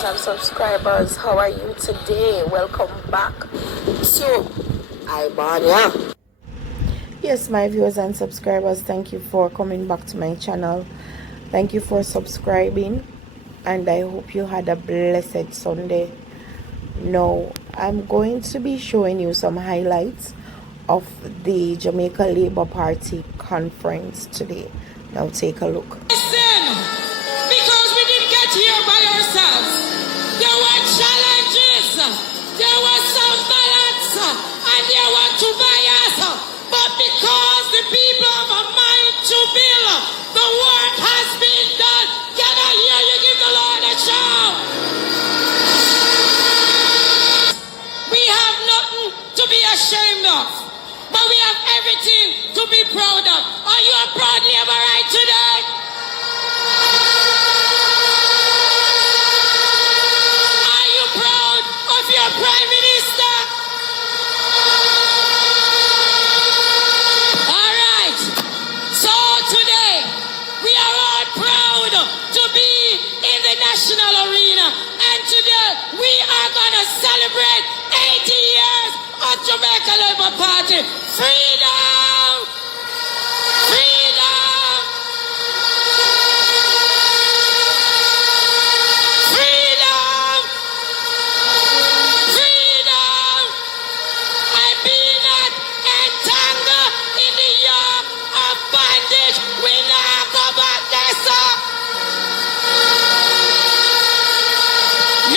viewers and subscribers, how are you today? Welcome back. So, Ibanya. Yes, my viewers and subscribers, thank you for coming back to my channel. Thank you for subscribing, and I hope you had a blessed Sunday. Now, I'm going to be showing you some highlights of the Jamaica Labour Party conference today. Now take a look. Listen, because we didn't get here by ourselves. There were challenges, there was some balance, and there were two bias. But because the people have a mind to build, the work has been done. Can I hear you give the Lord a shout? We have nothing to be ashamed of, but we have everything to be proud of. Are you a proud Labourite today? Are you proud of your Prime Minister? All right. So today, we are all proud to be in the national arena. And today, we are going to celebrate 80 years of Jamaica Labour Party. Freedom! Freedom! Freedom! Freedom! I've been entangled in the yoke of bondage. We not go back there, sir.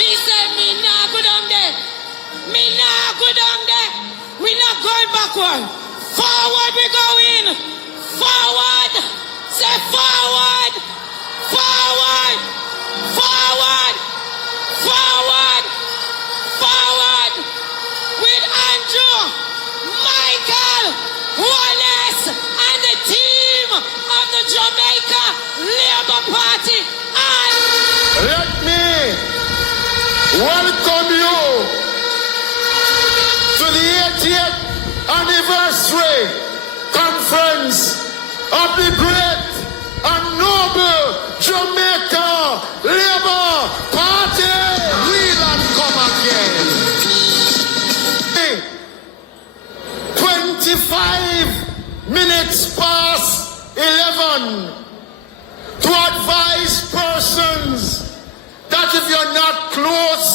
Me say me not go down there. Me not go down there. We not going backward. Forward we going. Forward. Say forward. Forward. Forward. Forward. Forward. With Andrew, Michael, Wallace, and the team of the Jamaica Labour Party. And let me welcome you to the 80th anniversary conference of the great and noble Jamaica Labour Party. We'll and come again. 25 minutes past 11 to advise persons that if you're not close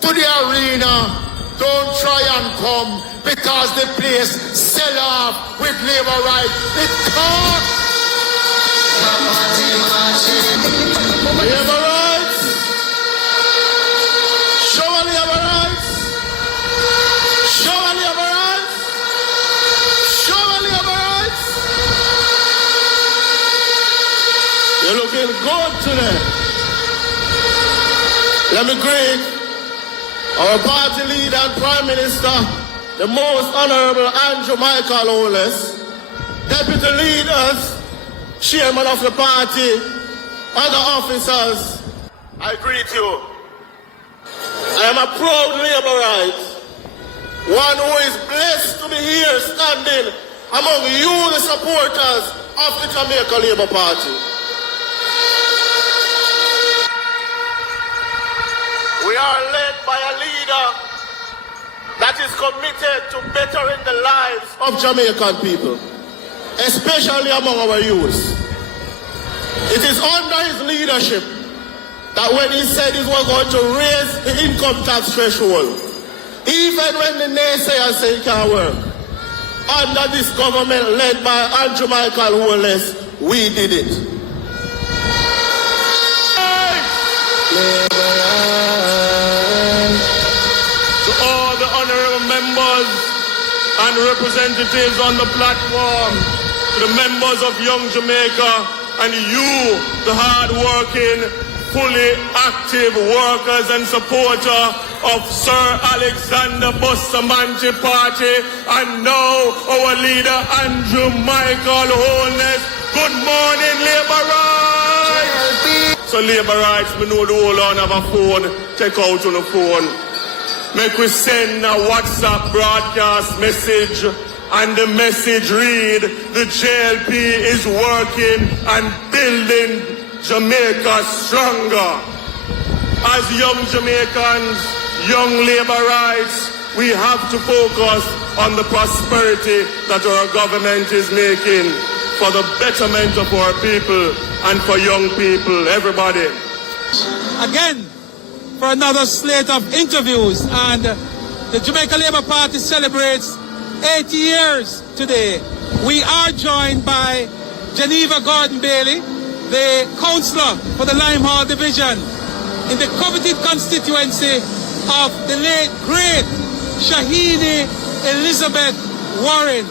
to the arena, don't try and come, because the place sell off with labor rights. It can't. Labor rights. Show a labor rights. Show a labor rights. Show a labor rights. You're looking good today. Let me greet our party leader and Prime Minister, the most Honorable Andrew Michael Owles, Deputy Leaders, Chairman of the party, other officers, I greet you. I am a proud Labourite, one who is blessed to be here standing among you, the supporters of the Jamaica Labour Party. We are led by a leader that is committed to bettering the lives of Jamaican people, especially among our youth. It is under his leadership that when he said he was going to raise the income tax threshold, even when the naysayers say it can't work, under this government led by Andrew Michael Owles, we did it. Members and representatives on the platform, to the members of Young Jamaica, and you, the hard-working, fully active workers and supporter of Sir Alexander Bustamante Party, and now our leader Andrew Michael Owles. Good morning, Labourites! So Labourites, we know the whole on have a phone, take out on the phone. Make we send a WhatsApp broadcast message, and the message read, the JLP is working and building Jamaica stronger. as young Jamaicans, young labor rights, we have to focus on the prosperity that our government is making for the betterment of our people and for young people, everybody. Again, for another slate of interviews, and the Jamaica Labour Party celebrates 80 years today. We are joined by Geneva Gordon-Bailey, the councillor for the Limehall Division in the coveted constituency of the late great Shahini Elizabeth Warren.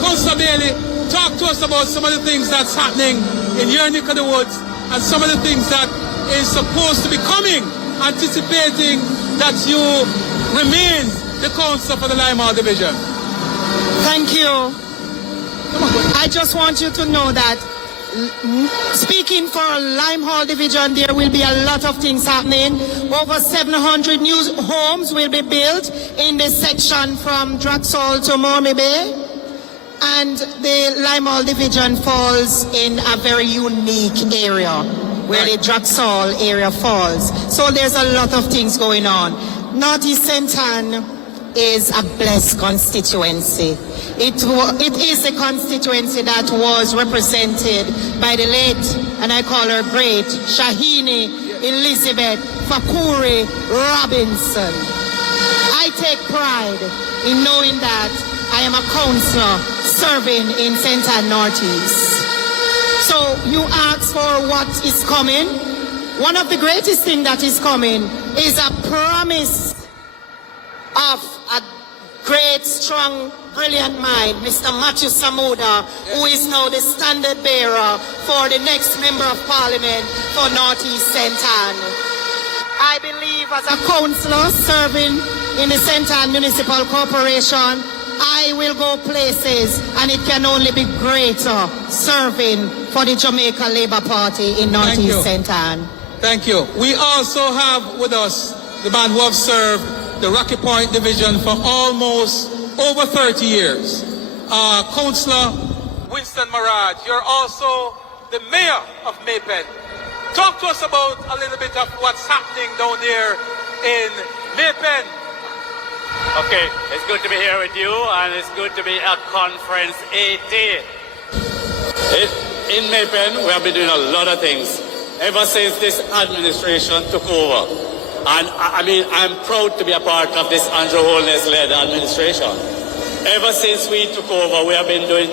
Councillor Bailey, talk to us about some of the things that's happening in your neck of the woods and some of the things that is supposed to be coming, anticipating that you remain the councillor for the Limehall Division. Thank you. I just want you to know that speaking for Limehall Division, there will be a lot of things happening. Over 700 new homes will be built in this section from Draxall to Mormy Bay. And the Limehall Division falls in a very unique area where the Draxall area falls. So there's a lot of things going on. Northeast St. is a blessed constituency. It is a constituency that was represented by the late, and I call her great, Shahini Elizabeth Fakuri Robinson. I take pride in knowing that I am a councillor serving in St. Ann Northeast. So you ask for what is coming. One of the greatest things that is coming is a promise of a great, strong, brilliant mind, Mr. Matthew Samuda, who is now the standard bearer for the next Member of Parliament for Northeast St. Ann. I believe as a councillor serving in the St. Ann Municipal Corporation, I will go places, and it can only be greater serving for the Jamaica Labour Party in Northeast St. Ann. Thank you. We also have with us the man who have served the Rocky Point Division for almost over 30 years. Councillor Winston Maraj, you're also the Mayor of Maypen. Talk to us about a little bit of what's happening down there in Maypen. Okay, it's good to be here with you, and it's good to be at Conference 80. In Maypen, we have been doing a lot of things ever since this administration took over. And I mean, I'm proud to be a part of this Andrew Holness-led administration. Ever since we took over, we have been doing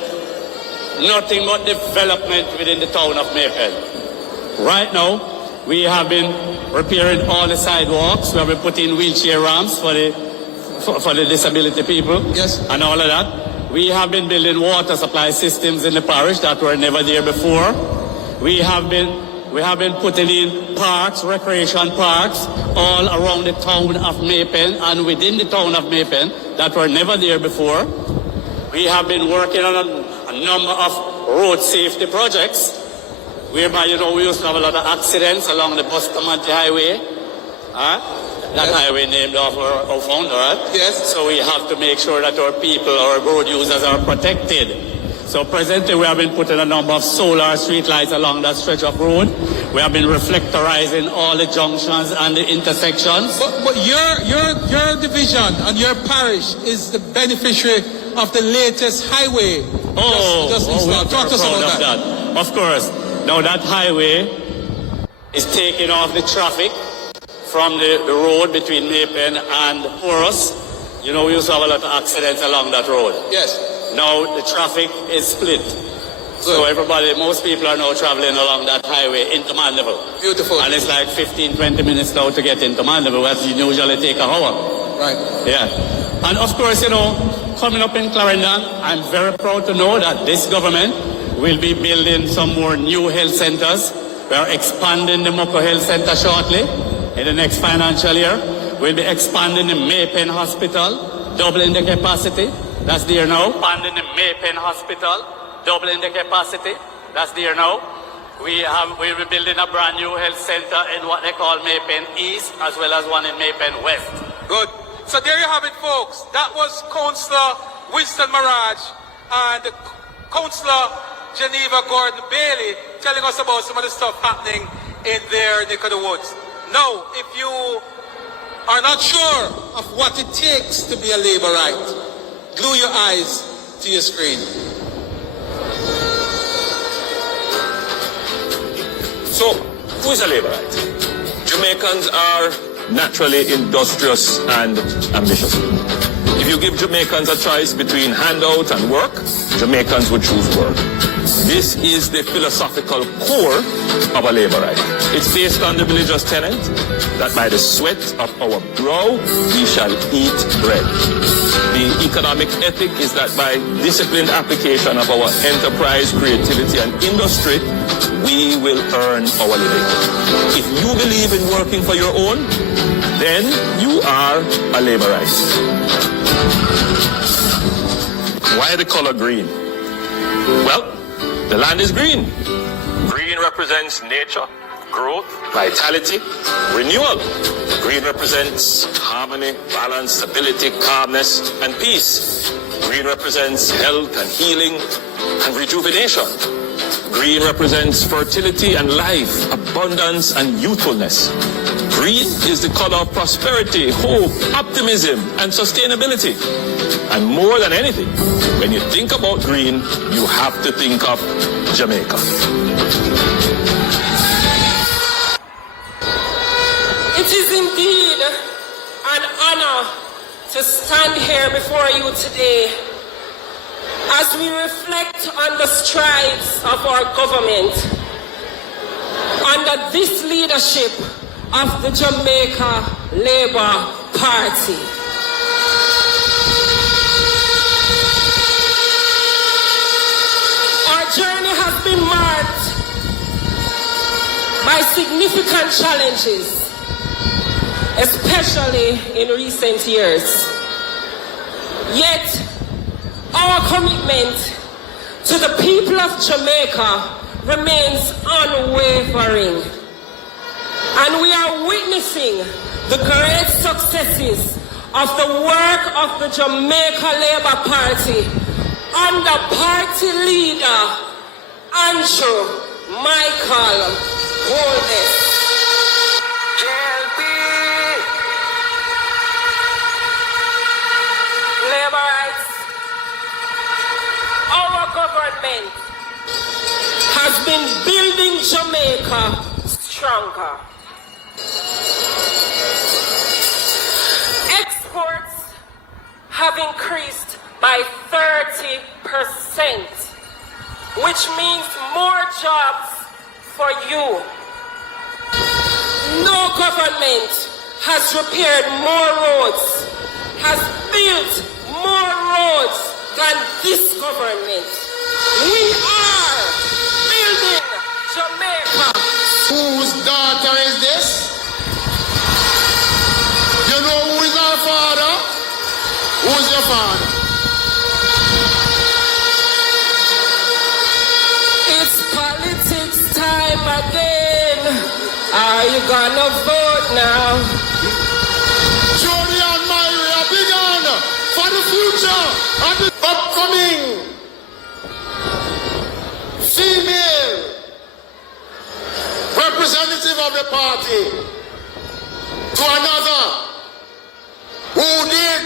nothing but development within the town of Maypen. Right now, we have been repairing all the sidewalks. We have been putting wheelchair ramps for the disability people, yes, and all of that. We have been building water supply systems in the parish that were never there before. We have been putting in parks, recreation parks, all around the town of Maypen and within the town of Maypen that were never there before. We have been working on a number of road safety projects, whereby, you know, we used to have a lot of accidents along the Bustamante Highway. That highway named after our founder, right? Yes. So we have to make sure that our people, our road users are protected. So presently we have been putting a number of solar street lights along that stretch of road. We have been reflectorizing all the junctions and the intersections. But your division and your parish is the beneficiary of the latest highway. Talk to us about that. Of course. Now that highway is taking off the traffic from the road between Maypen and Horus. You know, we used to have a lot of accidents along that road. Yes. Now the traffic is split. So everybody, most people are now traveling along that highway into Mandeville. Beautiful. And it's like 15-20 minutes now to get into Mandeville, whereas you usually take an hour. Right. Yeah. And of course, you know, coming up in Clarendon, I'm very proud to know that this government will be building some more new health centers. We are expanding the Moko Health Center shortly. In the next financial year, we'll be expanding the Maypen Hospital, doubling the capacity. That's there now. Expanding the Maypen Hospital, doubling the capacity. That's there now. We'll be building a brand new health center in what they call Maypen East, as well as one in Maypen West. Good. So there you have it, folks. That was Councillor Winston Maraj and Councillor Geneva Gordon-Bailey telling us about some of the stuff happening in their neck of the woods. Now, if you are not sure of what it takes to be a laborite, glue your eyes to your screen. So, who is a laborite? Jamaicans are naturally industrious and ambitious. If you give Jamaicans a choice between handout and work, Jamaicans would choose work. This is the philosophical core of a laborite. It's based on the religious tenet that by the sweat of our brow we shall eat bread. The economic ethic is that by disciplined application of our enterprise, creativity and industry, we will earn our living. If you believe in working for your own, then you are a laborite. Why the color green? Well, the land is green. Green represents nature, growth, vitality, renewal. Green represents harmony, balance, stability, calmness, and peace. Green represents health and healing and rejuvenation. Green represents fertility and life, abundance and youthfulness. Green is the color of prosperity, hope, optimism, and sustainability. And more than anything, when you think about green, you have to think of Jamaica. It is indeed an honor to stand here before you today as we reflect on the strides of our government under this leadership of the Jamaica Labour Party. Our journey has been marked by significant challenges, especially in recent years. Yet, our commitment to the people of Jamaica remains unwavering. And we are witnessing the great successes of the work of the Jamaica Labour Party under party leader Andrew Michael Holness. JLP. Labourites, our government has been building Jamaica stronger. Exports have increased by 30%, which means more jobs for you. No government has repaired more roads, has built more roads than this government. We are building Jamaica. Whose daughter is this? You know who is our father? Who's your father? It's politics time again. Are you gonna vote now? Jody and Myrie are big on for the future of the upcoming female representative of the party to another who did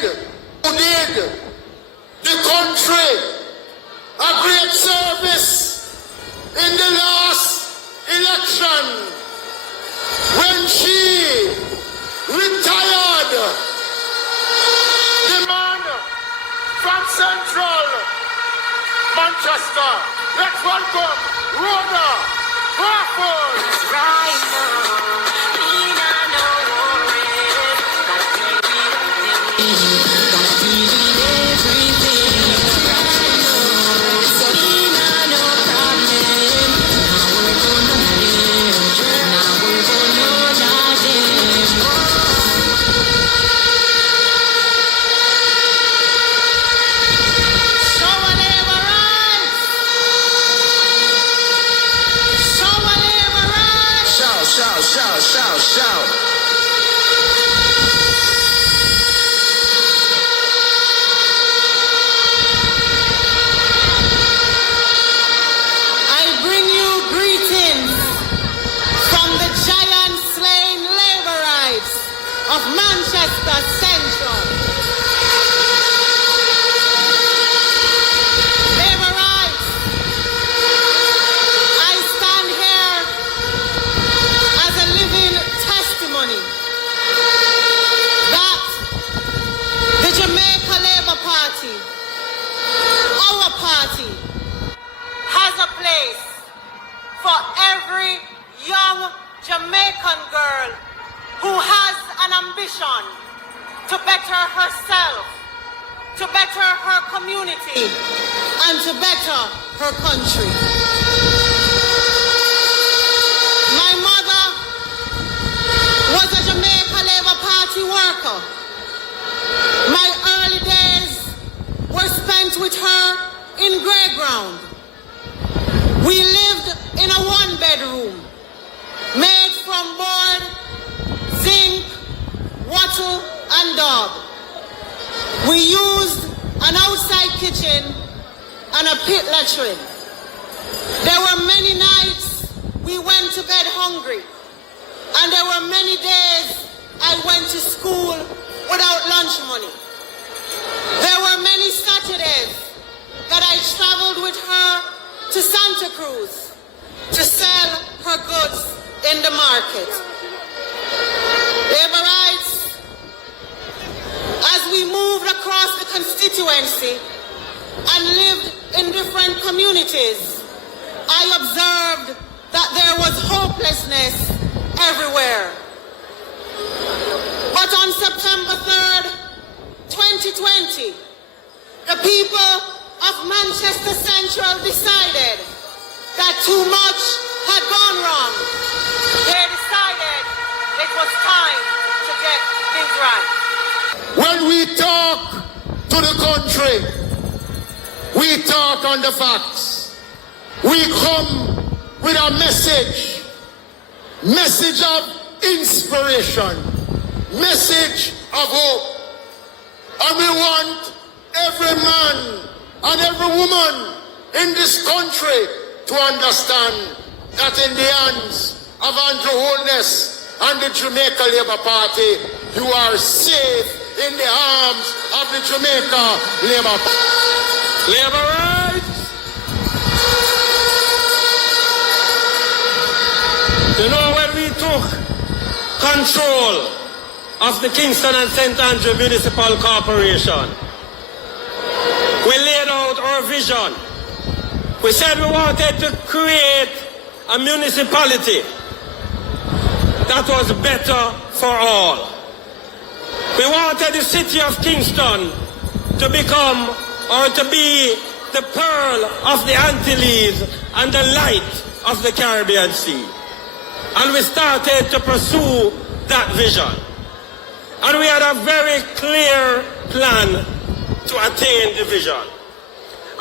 the country a great service in the last election when she retired. The man from Central Manchester. Let's welcome Rhoda Crawford. Right now, we not no worries. Gotta deal with everything. Right now, so we not no problem. Now we're gonna live. Now we're gonna die. So whatever rights. So whatever rights. Shout, shout, shout, shout, shout. I bring you greetings from the giant slain Manchester Central. Labor rights. I stand here as a living testimony that the Jamaica Labour Party, our party, has a place for every young Jamaican girl who has an ambition to better herself, to better her community, and to better her country. My mother was a Jamaica Labour Party worker. My early days were spent with her in Greyground. We lived in a one-bedroom made from board, zinc, wattle, and dog. We used an outside kitchen and a pit latrine. There were many nights we went to bed hungry, and there were many days I went to school without lunch money. There were many Saturdays that I traveled with her to Santa Cruz to sell her goods in the market. Labor rights. As we moved across the constituency and lived in different communities, I observed that there was hopelessness everywhere. But on September 3rd, 2020, the people of Manchester Central decided that too much had gone wrong. They decided it was time to get things right. When we talk to the country, we talk on the facts. We come with a message of inspiration, message of hope. And we want every man and every woman in this country to understand that in the hands of Andrew Holness and the Jamaica Labour Party, you are safe in the arms of the Jamaica Labour Party. Labor rights. You know, when we took control of the Kingston and St. Andrew Municipal Corporation, we laid out our vision. We said we wanted to create a municipality that was better for all. We wanted the city of Kingston to become, or to be, the pearl of the Antilles and the light of the Caribbean Sea. And we started to pursue that vision. And we had a very clear plan to attain the vision.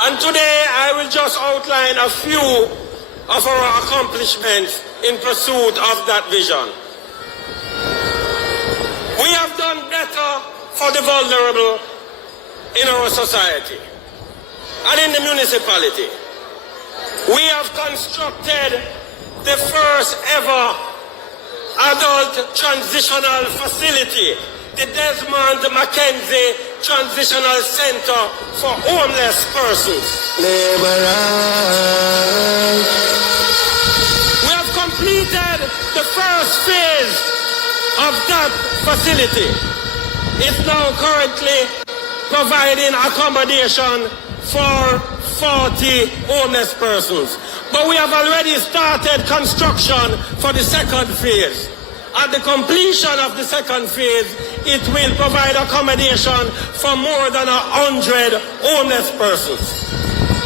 And today I will just outline a few of our accomplishments in pursuit of that vision. We have done better for the vulnerable in our society and in the municipality. We have constructed the first ever adult transitional facility, the Desmond Mackenzie Transitional Center for Homeless Persons. We have completed the first phase of that facility. It's now currently providing accommodation for 40 homeless persons. But we have already started construction for the second phase. At the completion of the second phase, it will provide accommodation for more than 100 homeless persons.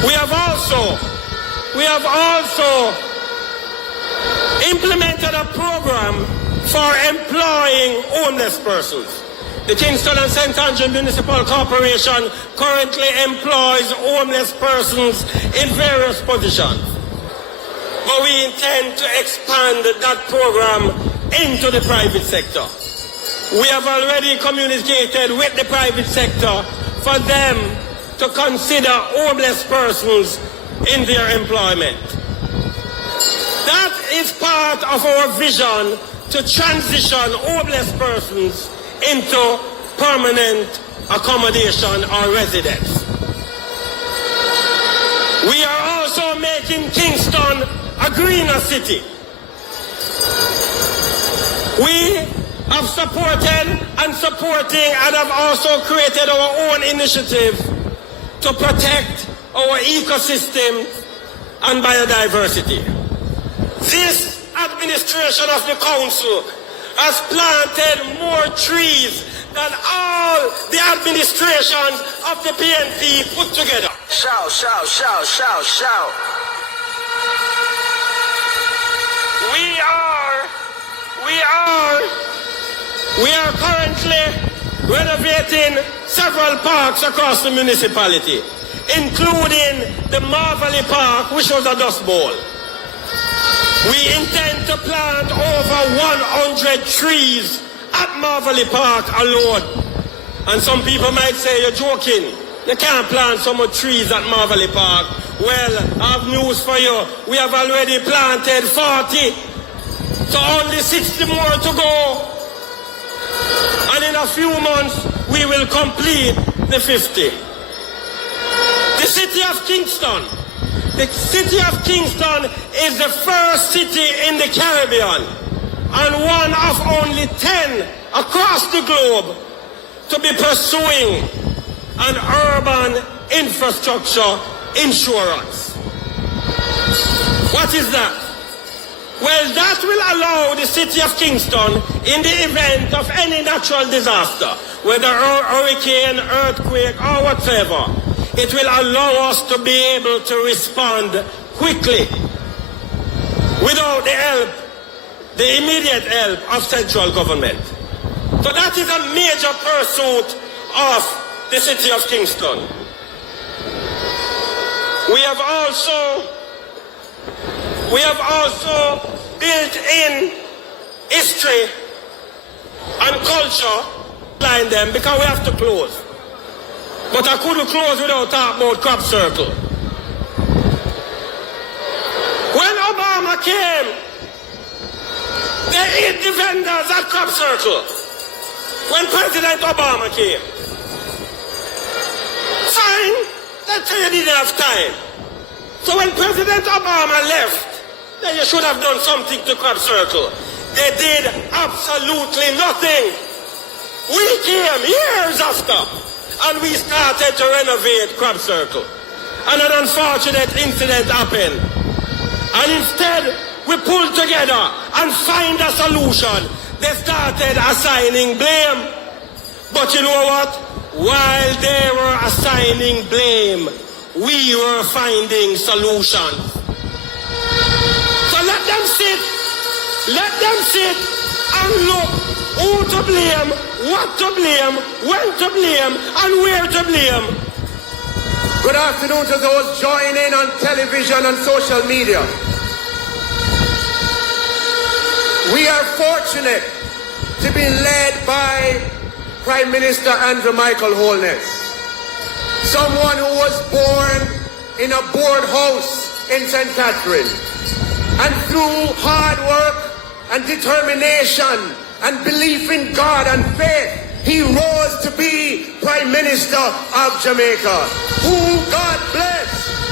We have also implemented a program for employing homeless persons. The Kingston and St. Andrew Municipal Corporation currently employs homeless persons in various positions. But we intend to expand that program into the private sector. We have already communicated with the private sector for them to consider homeless persons in their employment. That is part of our vision to transition homeless persons into permanent accommodation or residence. We are also making Kingston a greener city. We have supported and supporting and have also created our own initiative to protect our ecosystem and biodiversity. This administration of the council has planted more trees than all the administrations of the PNP put together. Shout, shout, shout, shout, shout. We are currently renovating several parks across the municipality, including the Marvelly Park, which was a dust bowl. We intend to plant over 100 trees at Marvelly Park alone. And some people might say, you're joking. You can't plant so much trees at Marvelly Park. Well, I have news for you. We have already planted 40. So only 60 more to go. And in a few months, we will complete the 50. The city of Kingston. The city of Kingston is the first city in the Caribbean and one of only 10 across the globe to be pursuing an urban infrastructure insurance. What is that? Well, that will allow the city of Kingston, in the event of any natural disaster, whether hurricane, earthquake, or whatever, it will allow us to be able to respond quickly without the help, the immediate help of central government. So that is a major pursuit of the city of Kingston. We have also built in history and culture line them because we have to close. But I couldn't close without talking about crop circle. When Obama came, they hit the vendors at crop circle. When President Obama came. Fine, let's say you didn't have time. So when President Obama left, then you should have done something to crop circle. They did absolutely nothing. We came years after, and we started to renovate crop circle. And an unfortunate incident happened. And instead, we pulled together and find a solution. They started assigning blame. But you know what? While they were assigning blame, we were finding solutions. So let them sit and look who to blame, what to blame, when to blame, and where to blame. Good afternoon to those joining on television and social media. We are fortunate to be led by Prime Minister Andrew Michael Holness, someone who was born in a board house in St. Catherine, and through hard work and determination and belief in God and faith, he rose to be Prime Minister of Jamaica, who God bless,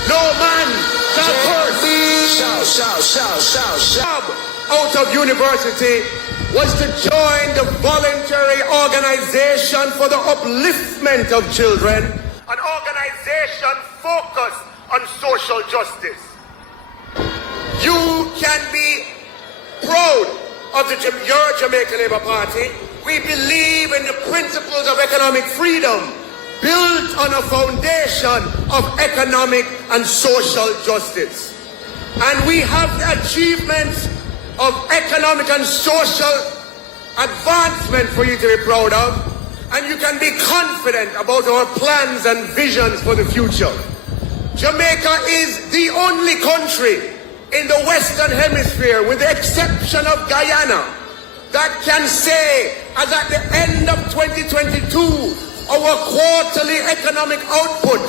no man shall curse. Shout. Out of university was to join the voluntary organization for the upliftment of children, an organization focused on social justice. You can be proud of your Jamaica Labour Party. We believe in the principles of economic freedom built on a foundation of economic and social justice. And we have the achievements of economic and social advancement for you to be proud of, and you can be confident about our plans and visions for the future. Jamaica is the only country in the Western Hemisphere, with the exception of Guyana, that can say, as at the end of 2022, our quarterly economic output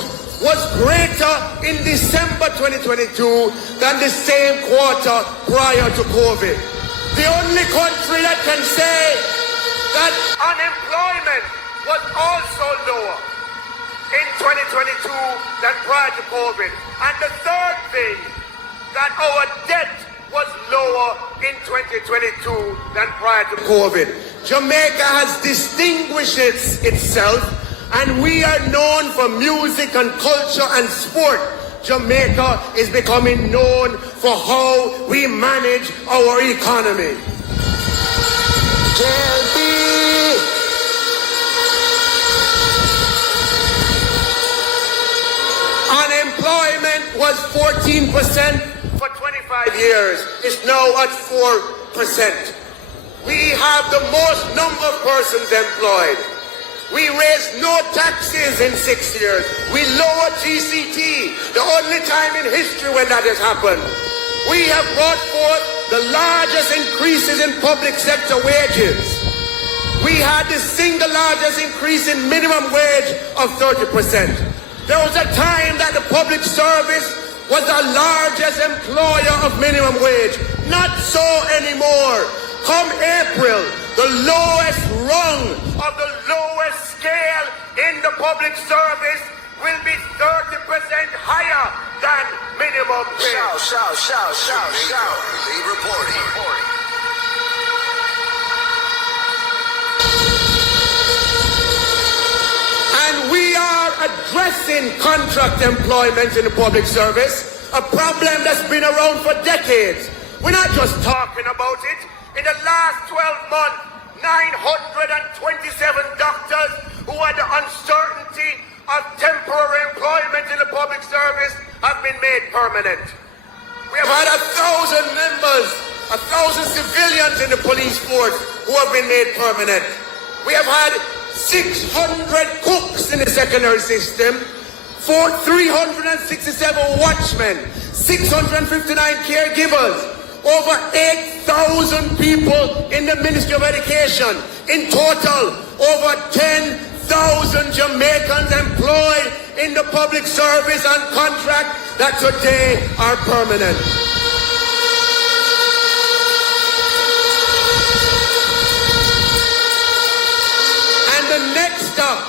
was greater in December 2022 than the same quarter prior to COVID. The only country that can say that unemployment was also lower in 2022 than prior to COVID. And the third thing, that our debt was lower in 2022 than prior to COVID. Jamaica has distinguished itself, and we are known for music and culture and sport. Jamaica is becoming known for how we manage our economy. JLP. Unemployment was 14% for 25 years. It's now at 4%. We have the most number of persons employed. We raised no taxes in 6 years. We lowered GCT, the only time in history when that has happened. We have brought forth the largest increases in public sector wages. We had the single largest increase in minimum wage of 30%. There was a time that the public service was the largest employer of minimum wage. Not so anymore. Come April, the lowest rung of the lowest scale in the public service will be 30% higher than minimum wage. Shout. Lead reporting. And we are addressing contract employment in the public service, a problem that's been around for decades. We're not just talking about it. In the last 12 months, 927 doctors who had the uncertainty of temporary employment in the public service have been made permanent. We have had 1,000 members, 1,000 civilians in the police force who have been made permanent. We have had 600 cooks in the secondary system, 367 watchmen, 659 caregivers, over 8,000 people in the Ministry of Education. In total, over 10,000 Jamaicans employed in the public service and contract that today are permanent. And the next stop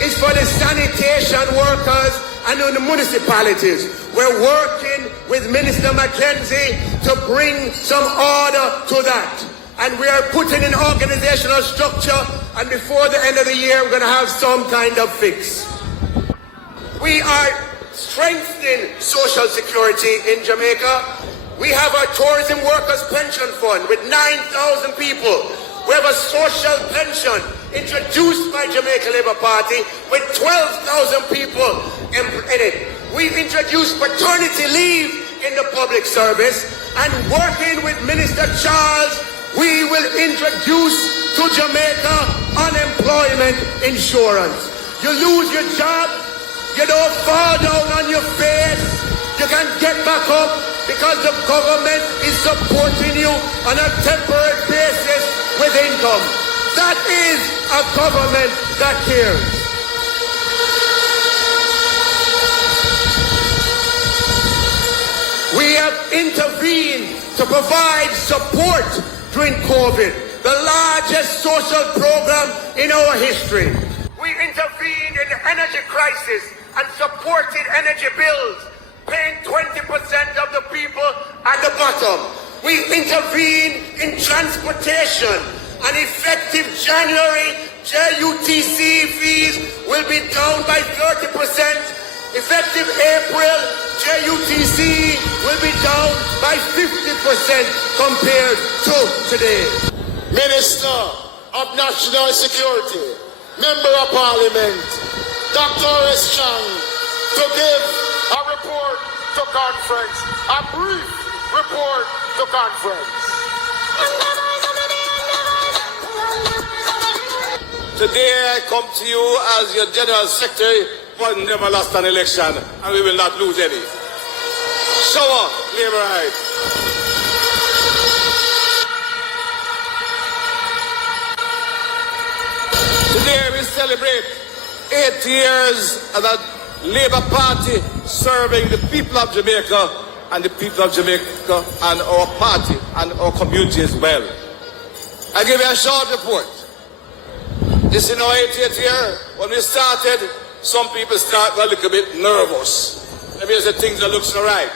is for the sanitation workers and in the municipalities. We're working with Minister Mackenzie to bring some order to that. And we are putting in organizational structure, and before the end of the year, we're going to have some kind of fix. We are strengthening social security in Jamaica. We have our tourism workers pension fund with 9,000 people. We have a social pension introduced by Jamaica Labour Party with 12,000 people in it. We've introduced paternity leave in the public service, and working with Minister Charles, we will introduce to Jamaica unemployment insurance. You lose your job, you don't fall down on your face, you can get back up because the government is supporting you on a temporary basis with income. That is a government that cares. We have intervened to provide support during COVID, the largest social program in our history. We intervened in the energy crisis and supported energy bills, paying 20% of the people at the bottom. We intervened in transportation, and effective January, JUTC fees will be down by 30%. Effective April, JUTC will be down by 50% compared to today. Minister of National Security, Member of Parliament, Dr. S. Chang, to give a report to conference, a brief report to conference. Today I come to you as your General Secretary, but never lost an election, and we will not lose any. Shower, labor rights. Today we celebrate 8 years of the Labour Party serving the people of Jamaica and the people of Jamaica and our party and our community as well. I give you a short report. This is our 80th year. When we started, some people start a little bit nervous. Maybe it's the things that looks all right.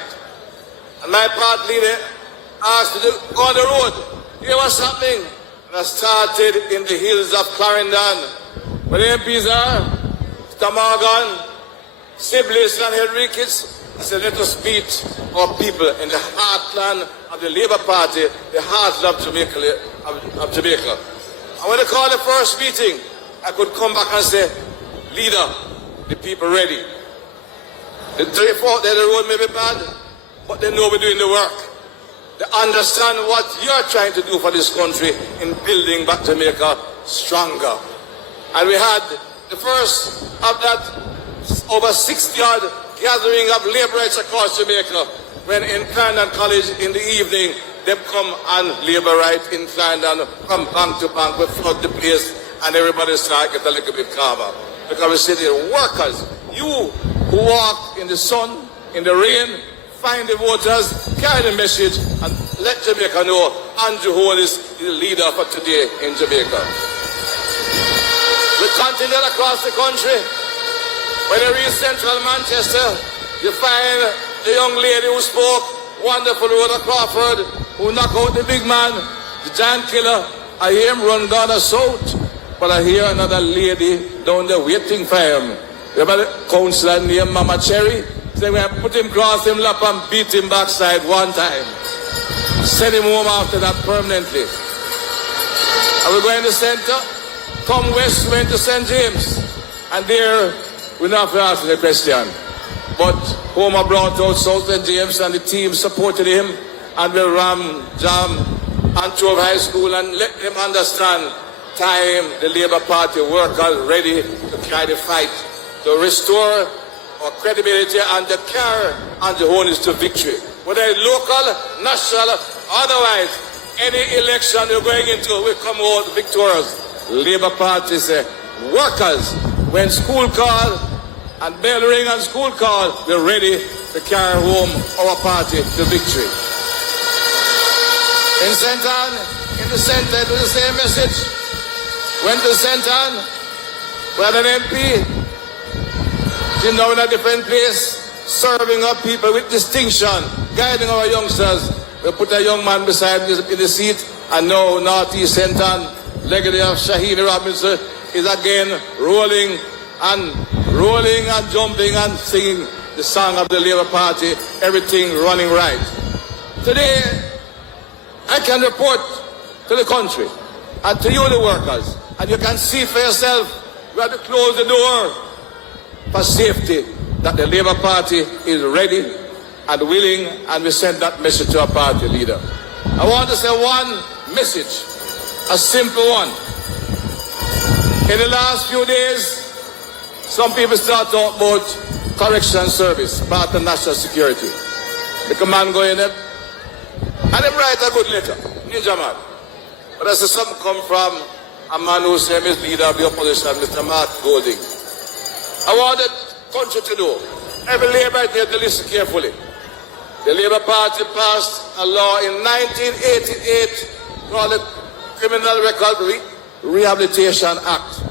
And my party leader asked me to go on the road. Hear what's happening? And I started in the hills of Clarendon, where the MPs are, Mr. Morgan, Sibley and Henriquez. I said, let us meet our people in the heartland of the Labour Party, the heartland of Jamaica. And when they called the first meeting, I could come back and say, leader, the people ready. The 3/4 day the road may be bad, but they know we're doing the work. They understand what you're trying to do for this country in building back Jamaica stronger. And we had the first of that over 60-odd gathering of laborites across Jamaica when in Clarendon College in the evening they come and laborite in Clarendon from bank to bank. We flood the place and everybody start get a little bit calmer. Because we say the workers, you who walk in the sun, in the rain, find the voters, carry the message and let Jamaica know Andrew Hall is the leader for today in Jamaica. We continue across the country. When you reach central Manchester, you find the young lady who spoke, wonderful Rhoda Crawford, who knocked out the big man, the giant killer. I hear him run down the south, but I hear another lady down there waiting for him. You have a councillor named Mama Cherry. Say we have put him across him lap and beat him backside one time. Send him home after that permanently. And we go in the center, come west, went to St. James, and there we not have to ask the question. But Homer brought out South St. James and the team supported him and we ram, jam, Antwerp High School and let them understand time the Labour Party workers ready to carry the fight, to restore our credibility and the carry and the owners to victory. Whether it's local, national, otherwise, any election you're going into, we come out victorious. Labour Party say, workers, when school call and bell ring and school call, we're ready to carry home our party to victory. In St. Anne, in the center, it was the same message. Went to St. Anne, we had an MP, she's now in a different place, serving our people with distinction, guiding our youngsters. We put a young man beside me in the seat, and now Northeast St. Anne, legacy of Shaheen Robinson, is again rolling and jumping and singing the song of the Labour Party, everything running right. Today, I can report to the country and to you, the workers, and you can see for yourself, we have to close the door for safety, that the Labour Party is ready and willing, and we send that message to our party leader. I want to say one message, a simple one. In the last few days, some people start talking about correction service, part of national security. The command go in there, and they write a good letter, Ninja man. But I say something come from a man whose name is leader of the opposition, Mr. Mark Golding. I want the country to know, every Labour here to listen carefully. The Labour Party passed a law in 1988 called the Criminal Record Rehabilitation Act.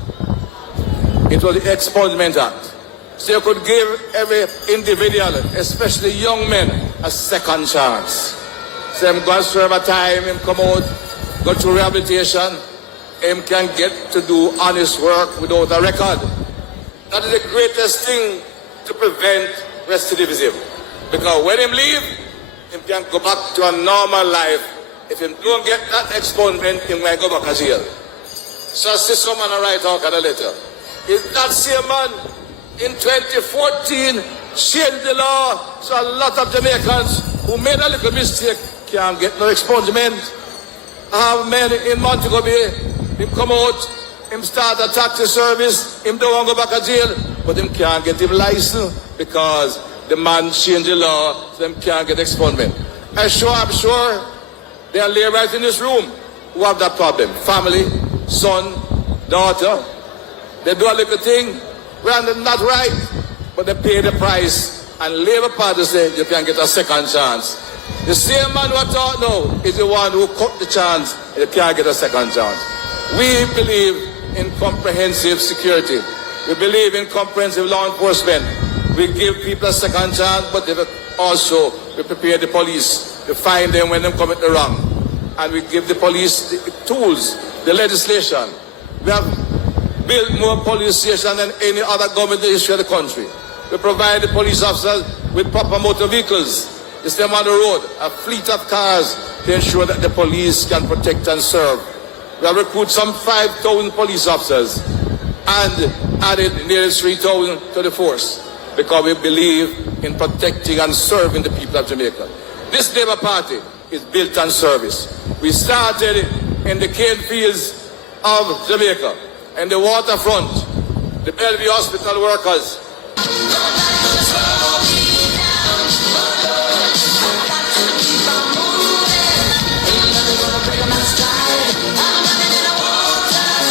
It was the Expungement Act. So you could give every individual, especially young men, a second chance. So him go and serve a time, him come out, go through rehabilitation, him can get to do honest work without a record. That is the greatest thing to prevent recidivism. Because when him leave, him can go back to a normal life. If him don't get that expungement, him might go back to jail. So I see someone write out a letter. Is that same man in 2014 changed the law so a lot of Jamaicans who made a little mistake can't get no expungement? I have men in Montego Bay, him come out, him start a taxi service, him don't want to go back to jail, but him can't get him license because the man changed the law so him can't get expungement. I'm sure there are laborers in this room who have that problem. Family, son, daughter, they do a little thing, well, not right, but they pay the price. And Labour Party say you can get a second chance. The same man who I talk now is the one who cut the chance and you can't get a second chance. We believe in comprehensive security. We believe in comprehensive law enforcement. We give people a second chance, but also we prepare the police to find them when they commit the wrong. And we give the police the tools, the legislation. We have built more police stations than any other government in the history of the country. We provide the police officers with proper motor vehicles. It's them on the road, a fleet of cars to ensure that the police can protect and serve. We have recruited some 5,000 police officers and added nearly 3,000 to the force because we believe in protecting and serving the people of Jamaica. This Labour Party is built on service. We started in the cane fields of Jamaica, in the waterfront, the Bellevue Hospital workers.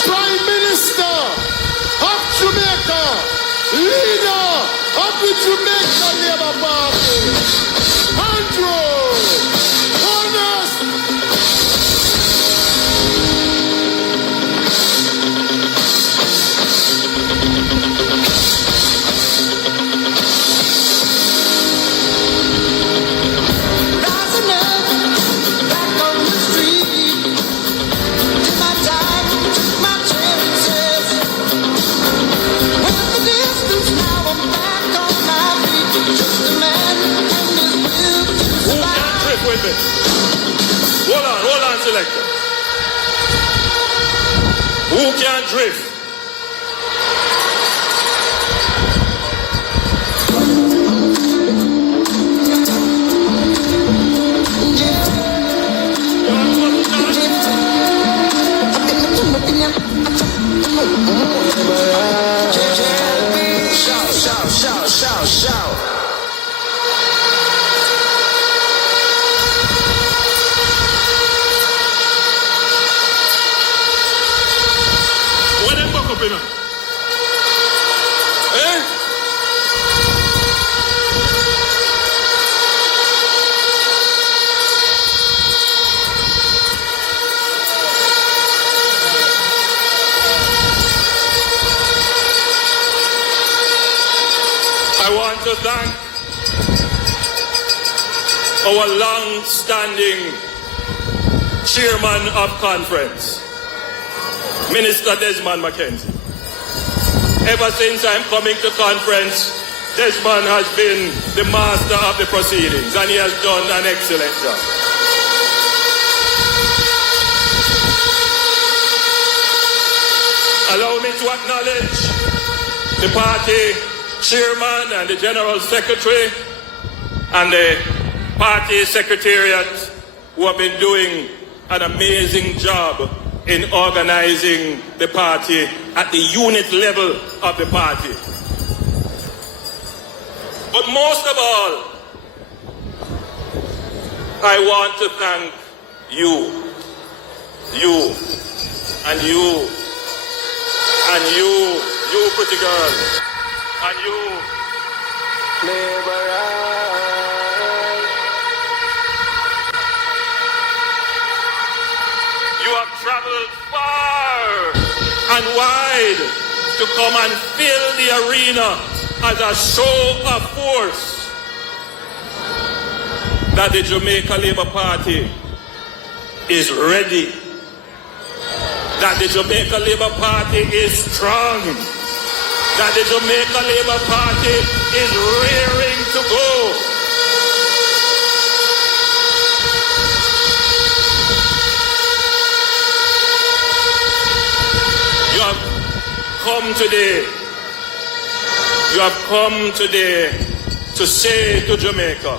Prime Minister of Jamaica, leader of the Jamaica Labour Party, Andrew Honest. Rising up, back on the street. Did my time, took my chances. Went the distance, now I'm back on my feet. Just a man and his will to Who can survive. drift with me? Hold on, selector. Who can drift? JLP, shout. Where them buck up in? Eh? I want to thank our long-standing chairman of conference, Minister Desmond Mackenzie. Ever since I'm coming to conference, Desmond has been the master of the proceedings and he has done an excellent job. Allow me to acknowledge the party chairman and the general secretary and the party secretariat who have been doing an amazing job in organizing the party at the unit level of the party. But most of all, I want to thank you, and you pretty girl, and you, you have traveled far and wide to come and fill the arena as a show of force that the Jamaica Labour Party is ready, that the Jamaica Labour Party is strong, that the Jamaica Labour Party is rearing to go. You have come today to say to Jamaica,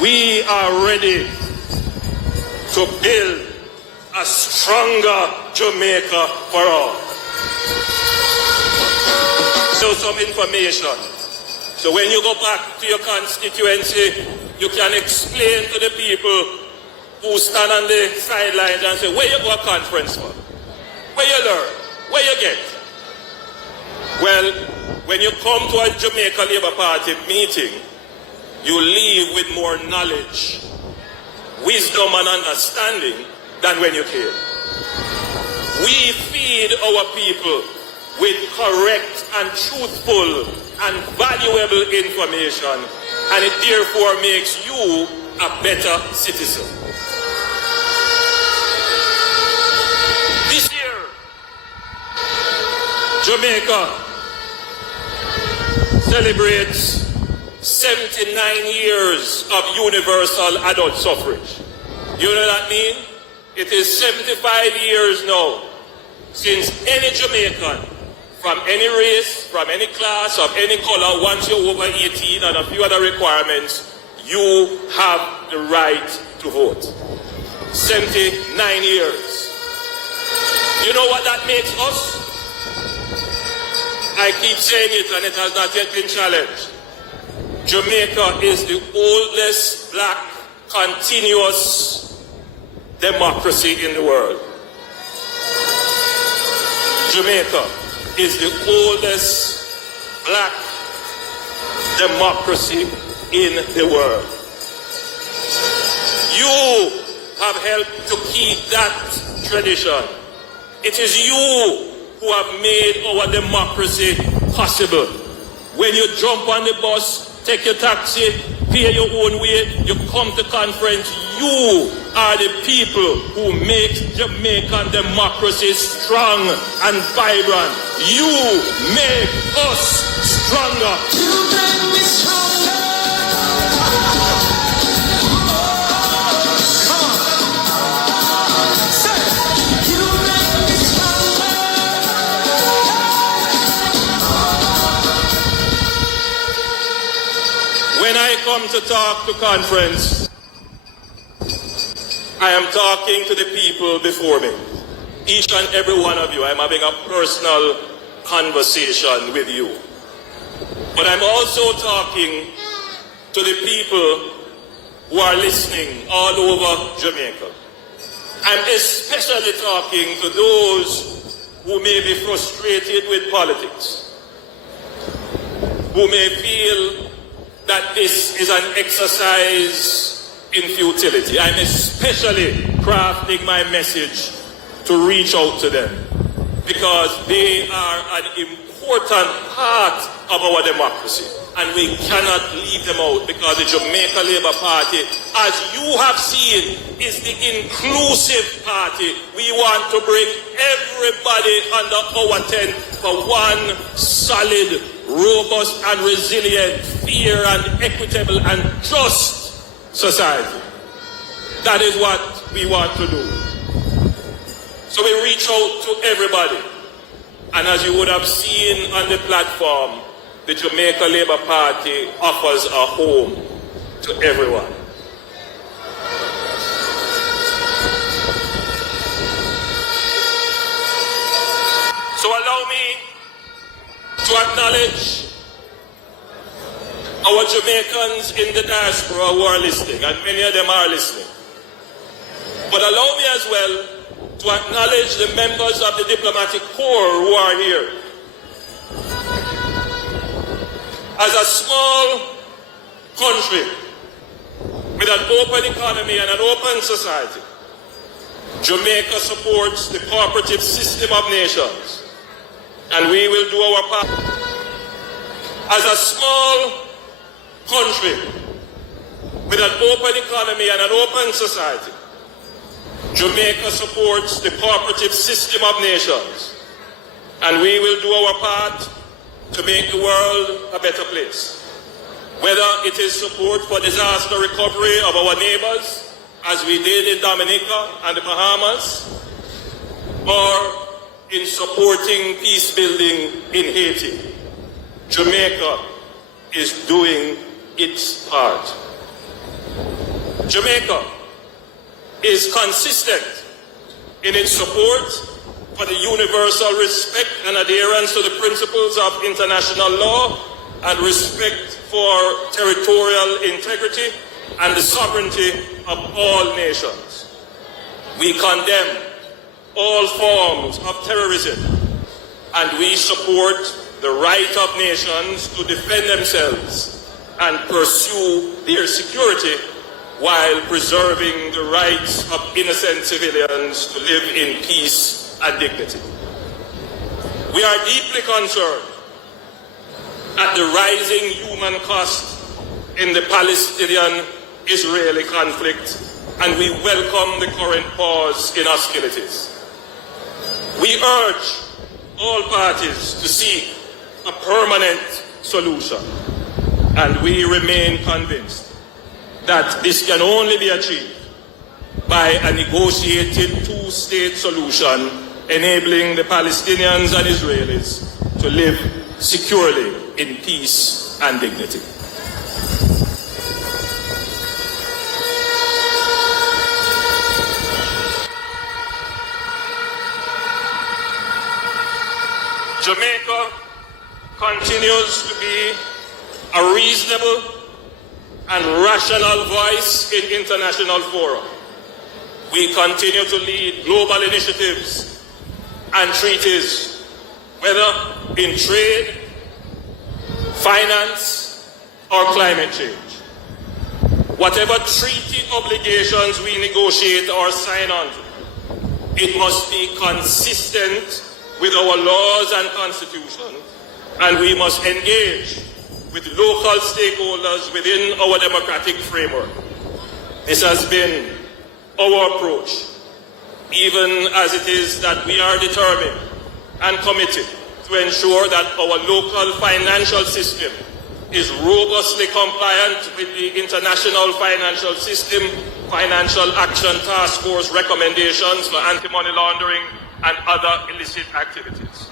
we are ready to build a stronger Jamaica for all. So some information. So when you go back to your constituency, you can explain to the people who stand on the sidelines and say, where you go a conference for? Where you learn? Where you get? Well, when you come to a Jamaica Labour Party meeting, you leave with more knowledge, wisdom and understanding than when you came. We feed our people with correct and truthful and valuable information, and it therefore makes you a better citizen. This year, Jamaica celebrates 79 years of universal adult suffrage. You know what that means? It is 75 years now since any Jamaican, from any race, from any class, of any color, once you're over 18 and a few other requirements, you have the right to vote. 79 years. You know what that makes us? I keep saying it and it has not yet been challenged. Jamaica is the oldest black continuous democracy in the world. Jamaica is the oldest black democracy in the world. You have helped to keep that tradition. It is you who have made our democracy possible. When you jump on the bus, take your taxi, pay your own way, you come to conference, you are the people who make Jamaican democracy strong and vibrant. You make us stronger. You make me stronger. Come on. Say, you make me stronger. When I come to talk to conference, I am talking to the people before me. Each and every one of you, I'm having a personal conversation with you. But I'm also talking to the people who are listening all over Jamaica. I'm especially talking to those who may be frustrated with politics, who may feel that this is an exercise in futility. I'm especially crafting my message to reach out to them because they are an important part of our democracy and we cannot leave them out because the Jamaica Labour Party, as you have seen, is the inclusive party. We want to bring everybody under our tent for one solid, robust and resilient, fair and equitable and just society. That is what we want to do. So we reach out to everybody. And as you would have seen on the platform, the Jamaica Labour Party offers a home to everyone. So allow me to acknowledge our Jamaicans in the diaspora who are listening, and many of them are listening. But allow me as well to acknowledge the members of the diplomatic corps who are here. As a small country with an open economy and an open society, Jamaica supports the cooperative system of nations, and we will do our part. As a small country with an open economy and an open society, Jamaica supports the cooperative system of nations, and we will do our part to make the world a better place. Whether it is support for disaster recovery of our neighbors, as we did in Dominica and the Bahamas, or in supporting peace building in Haiti, Jamaica is doing its part. Jamaica is consistent in its support for the universal respect and adherence to the principles of international law and respect for territorial integrity and the sovereignty of all nations. We condemn all forms of terrorism and we support the right of nations to defend themselves and pursue their security while preserving the rights of innocent civilians to live in peace and dignity. We are deeply concerned at the rising human cost in the Palestinian-Israeli conflict, and we welcome the current pause in hostilities. We urge all parties to seek a permanent solution, and we remain convinced that this can only be achieved by a negotiated two-state solution enabling the Palestinians and Israelis to live securely in peace and dignity. Jamaica continues to be a reasonable and rational voice in international fora. We continue to lead global initiatives and treaties, whether in trade, finance, or climate change. Whatever treaty obligations we negotiate or sign on to, it must be consistent with our laws and constitution, and we must engage with local stakeholders within our democratic framework. This has been our approach, even as it is that we are determined and committed to ensure that our local financial system is robustly compliant with the International Financial System Financial Action Task Force recommendations for anti-money laundering and other illicit activities.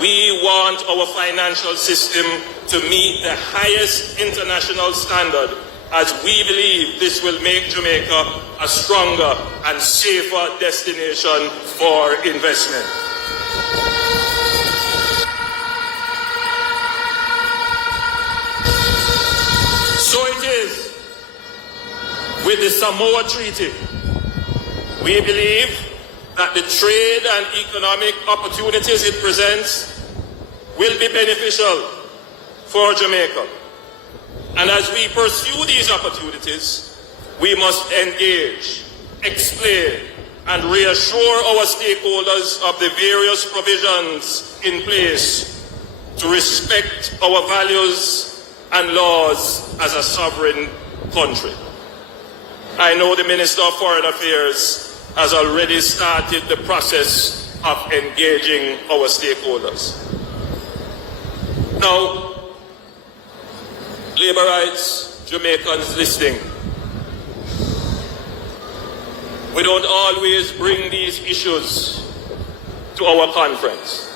We want our financial system to meet the highest international standard, as we believe this will make Jamaica a stronger and safer destination for investment. So it is with the Samoa Treaty. We believe that the trade and economic opportunities it presents will be beneficial for Jamaica. And as we pursue these opportunities, we must engage, explain, and reassure our stakeholders of the various provisions in place to respect our values and laws as a sovereign country. I know the Minister of Foreign Affairs has already started the process of engaging our stakeholders. Now, labor rights, Jamaicans listening, we don't always bring these issues to our conference,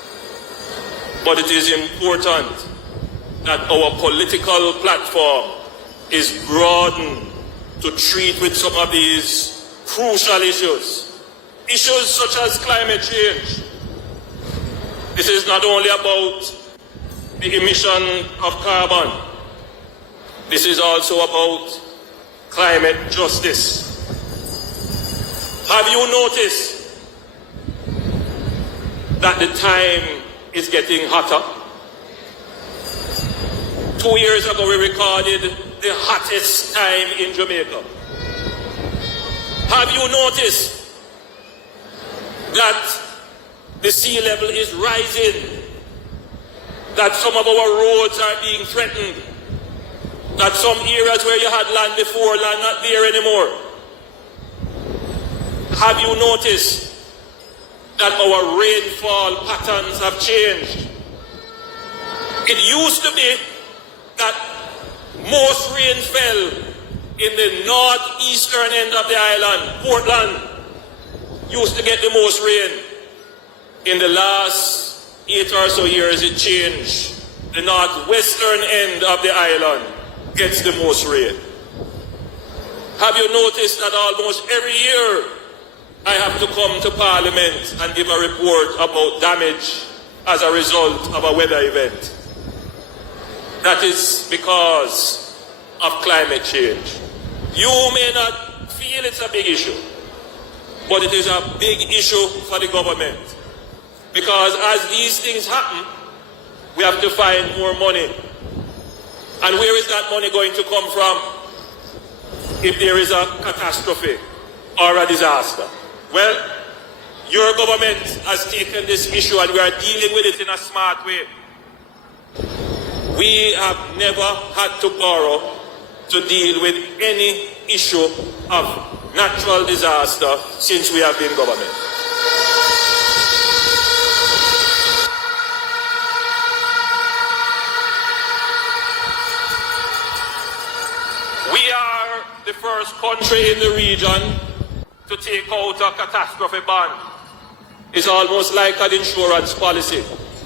but it is important that our political platform is broadened to treat with some of these crucial issues. Issues such as climate change. This is not only about the emission of carbon. This is also about climate justice. Have you noticed that the time is getting hotter? 2 years ago we recorded the hottest time in Jamaica. Have you noticed that the sea level is rising? That some of our roads are being threatened? That some areas where you had land before, land not there anymore? Have you noticed that our rainfall patterns have changed? It used to be that most rain fell in the northeastern end of the island. Portland used to get the most rain. In the last 8 or so years, it changed. The northwestern end of the island gets the most rain. Have you noticed that almost every year I have to come to Parliament and give a report about damage as a result of a weather event? That is because of climate change. You may not feel it's a big issue, but it is a big issue for the government. Because as these things happen, we have to find more money. And where is that money going to come from if there is a catastrophe or a disaster? Well, Your government has taken this issue and we are dealing with it in a smart way. We have never had to borrow to deal with any issue of natural disaster since we have been government. We are the first country in the region to take out a catastrophe bond. It's almost like an insurance policy,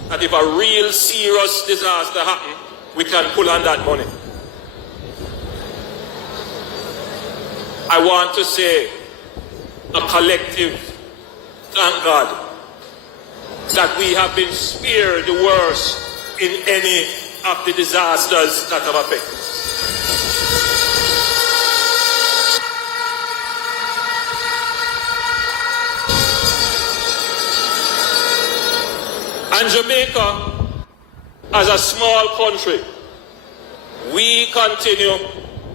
that if a real serious disaster happens, we can pull on that money. I want to say a collective thank God that we have been spared the worst in any of the disasters that have affected. And Jamaica, as a small country, we continue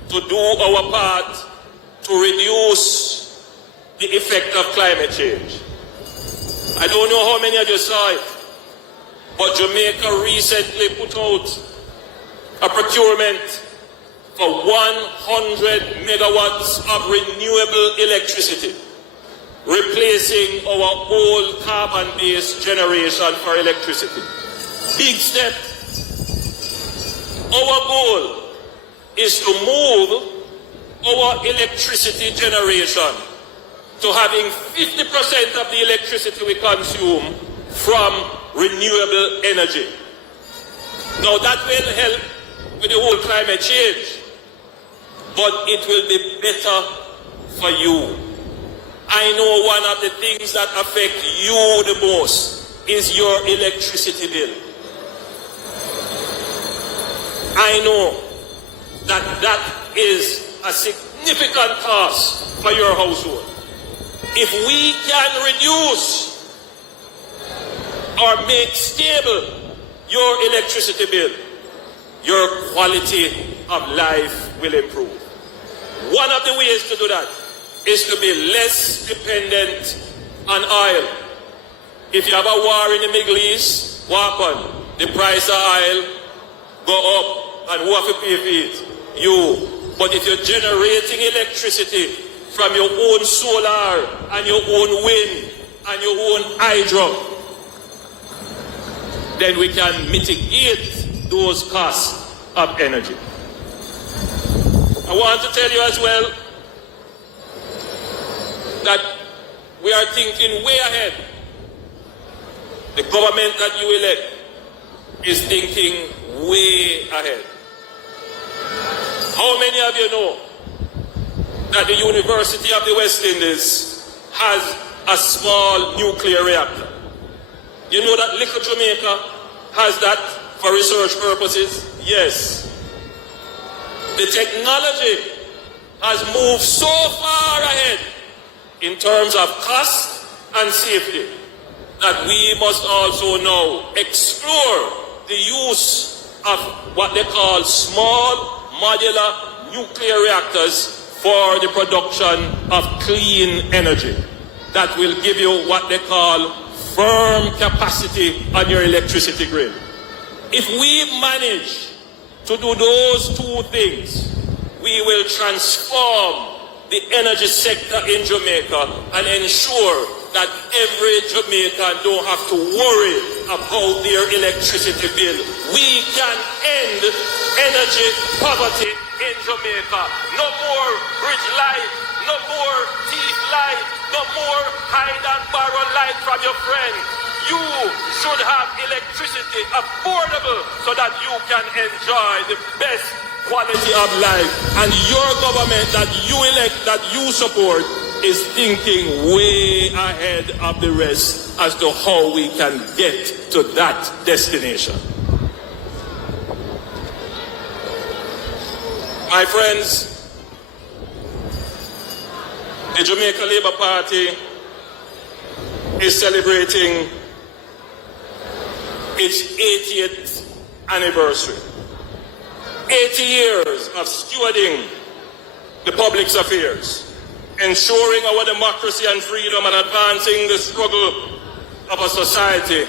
to do our part to reduce the effect of climate change. I don't know how many of you saw it, but Jamaica recently put out a procurement for 100 megawatts of renewable electricity, replacing our old carbon-based generation for electricity. Big step. Our goal is to move our electricity generation to having 50% of the electricity we consume from renewable energy. Now that will help with the whole climate change, but it will be better for you. I know one of the things that affect you the most is your electricity bill. I know that that is a significant cost for your household. If we can reduce or make stable your electricity bill, your quality of life will improve. One of the ways to do that is to be less dependent on oil. If you have a war in the Middle East, what happens? The price of oil go up, and who have to pay for it? You. But if you're generating electricity from your own solar and your own wind and your own hydro, then we can mitigate those costs of energy. I want to tell you as well that we are thinking way ahead. The government that you elect is thinking way ahead. How many of you know that the University of the West Indies has a small nuclear reactor? You know that little Jamaica has that for research purposes? Yes. The technology has moved so far ahead in terms of cost and safety that we must also now explore the use of what they call small modular nuclear reactors for the production of clean energy that will give you what they call firm capacity on your electricity grid. If we manage to do those two things, we will transform the energy sector in Jamaica and ensure that every Jamaican don't have to worry about their electricity bill. We can end energy poverty in Jamaica. No more bridge light, no more teeth light, no more hide and borrow light from your friend. You should have electricity affordable so that you can enjoy the best quality of life. And your government that you elect, that you support, is thinking way ahead of the rest as to how we can get to that destination. My friends, the Jamaica Labour Party is celebrating its 80th anniversary. 80 years of stewarding the public's affairs. ensuring our democracy and freedom, and advancing the struggle of a society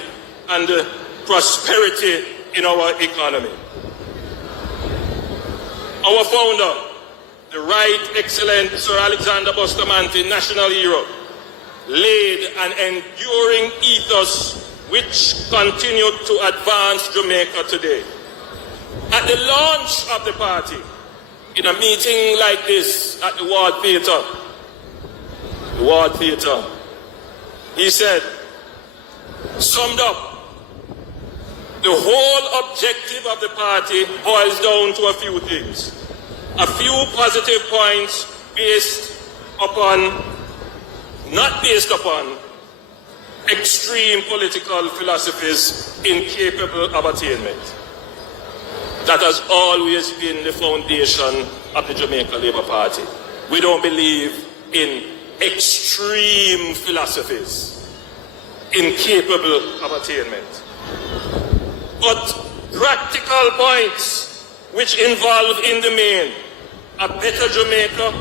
and the prosperity in our economy. Our founder, the Right Excellent Sir Alexander Bustamante, national hero, laid an enduring ethos which continued to advance Jamaica today. At the launch of the party, in a meeting like this at the Ward Theatre, he said, summed up, the whole objective of the party boils down to a few things. A few positive points not based upon extreme political philosophies incapable of attainment. That has always been the foundation of the Jamaica Labour Party. We don't believe in extreme philosophies incapable of attainment. But practical points which involve in the main a better Jamaica,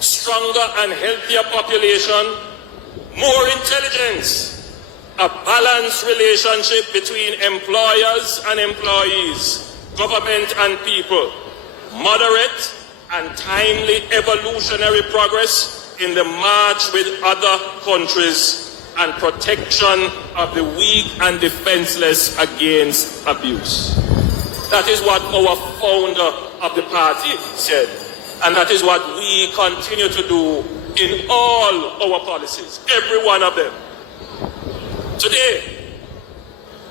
stronger and healthier population, more intelligence, a balanced relationship between employers and employees, government and people, moderate and timely evolutionary progress in the march with other countries, and protection of the weak and defenseless against abuse. That is what our founder of the party said, and that is what we continue to do in all our policies, every one of them. Today,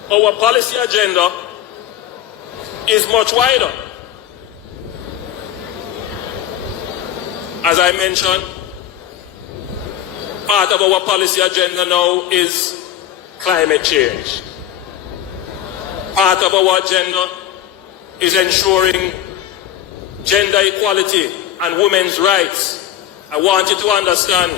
our policy agenda is much wider. As I mentioned, part of our policy agenda now is climate change. Part of our agenda is ensuring gender equality and women's rights. I want you to understand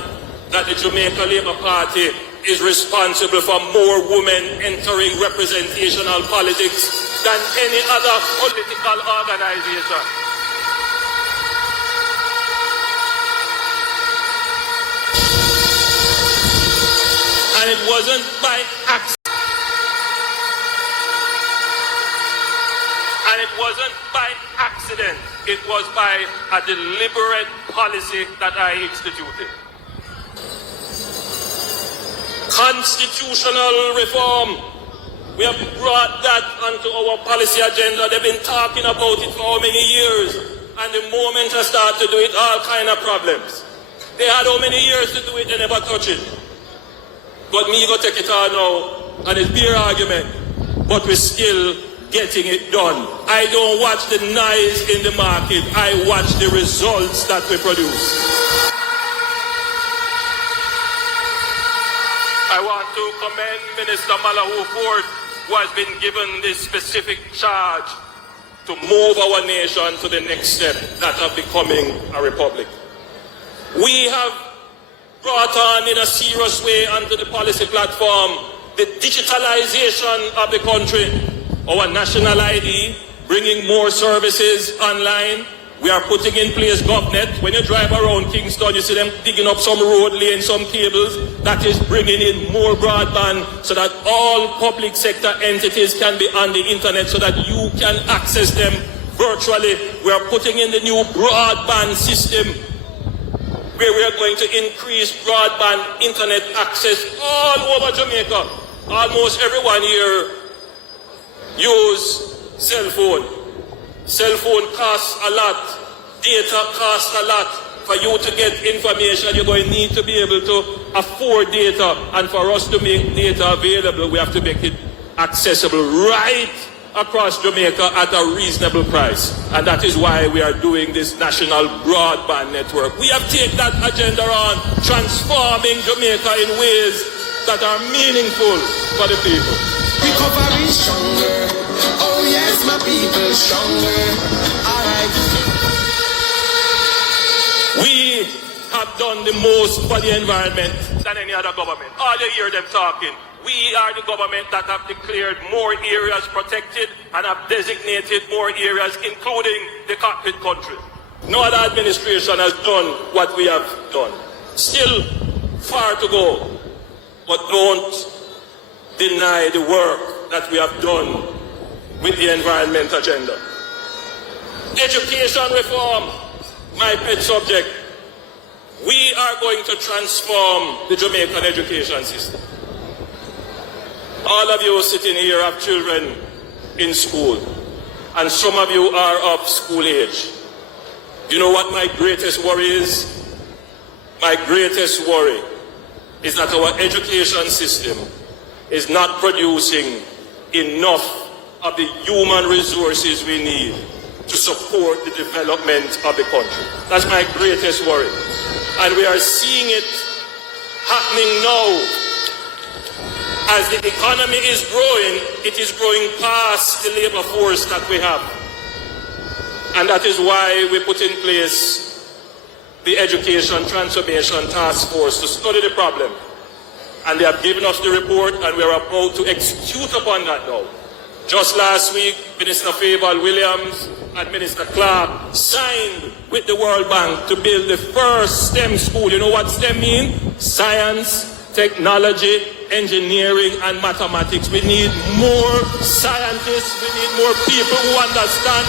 that the Jamaica Labour Party is responsible for more women entering representational politics than any other political organization. And it wasn't by accident. It was by a deliberate policy that I instituted. Constitutional reform. We have brought that onto our policy agenda. They've been talking about it for how many years? And the moment I start to do it, all kind of problems. They had how many years to do it, they never touch it. But me go take it all now, and it's bare argument. But we're still getting it done. I don't watch the noise in the market. I watch the results that we produce. I want to commend Minister Malahoo Ford, who has been given this specific charge to move our nation to the next step, that of becoming a republic. We have brought on in a serious way onto the policy platform the digitalization of the country. Our national ID, bringing more services online. We are putting in place GovNet. When you drive around Kingston, you see them digging up some road lanes, some cables. That is bringing in more broadband so that all public sector entities can be on the internet so that you can access them virtually. We are putting in the new broadband system where we are going to increase broadband internet access all over Jamaica. Almost everyone here use cell phone. Cell phone costs a lot. Data costs a lot. For you to get information, you're going to need to be able to afford data. And for us to make data available, we have to make it accessible right across Jamaica at a reasonable price. And that is why we are doing this national broadband network. We have taken that agenda on, transforming Jamaica in ways that are meaningful for the people. Recovery stronger. Oh yes, my people stronger. All right. We have done the most for the environment than any other government. All you hear them talking. We are the government that have declared more areas protected and have designated more areas, including the cockpit country. No other administration has done what we have done. Still far to go, but don't deny the work that we have done with the environment agenda. Education reform, my pet subject. We are going to transform the Jamaican education system. All of you sitting here have children in school, and some of you are of school age. You know what my greatest worry is? My greatest worry is that our education system is not producing enough of the human resources we need to support the development of the country. That's my greatest worry. And we are seeing it happening now. As the economy is growing, it is growing past the labor force that we have. And that is why we put in place the Education Transformation Task Force to study the problem. And they have given us the report, and we are about to execute upon that now. Just last week, Minister Favour Williams and Minister Clark signed with the World Bank to build the first STEM school. You know what STEM means? Science, technology, engineering, and mathematics. We need more scientists. We need more people who understand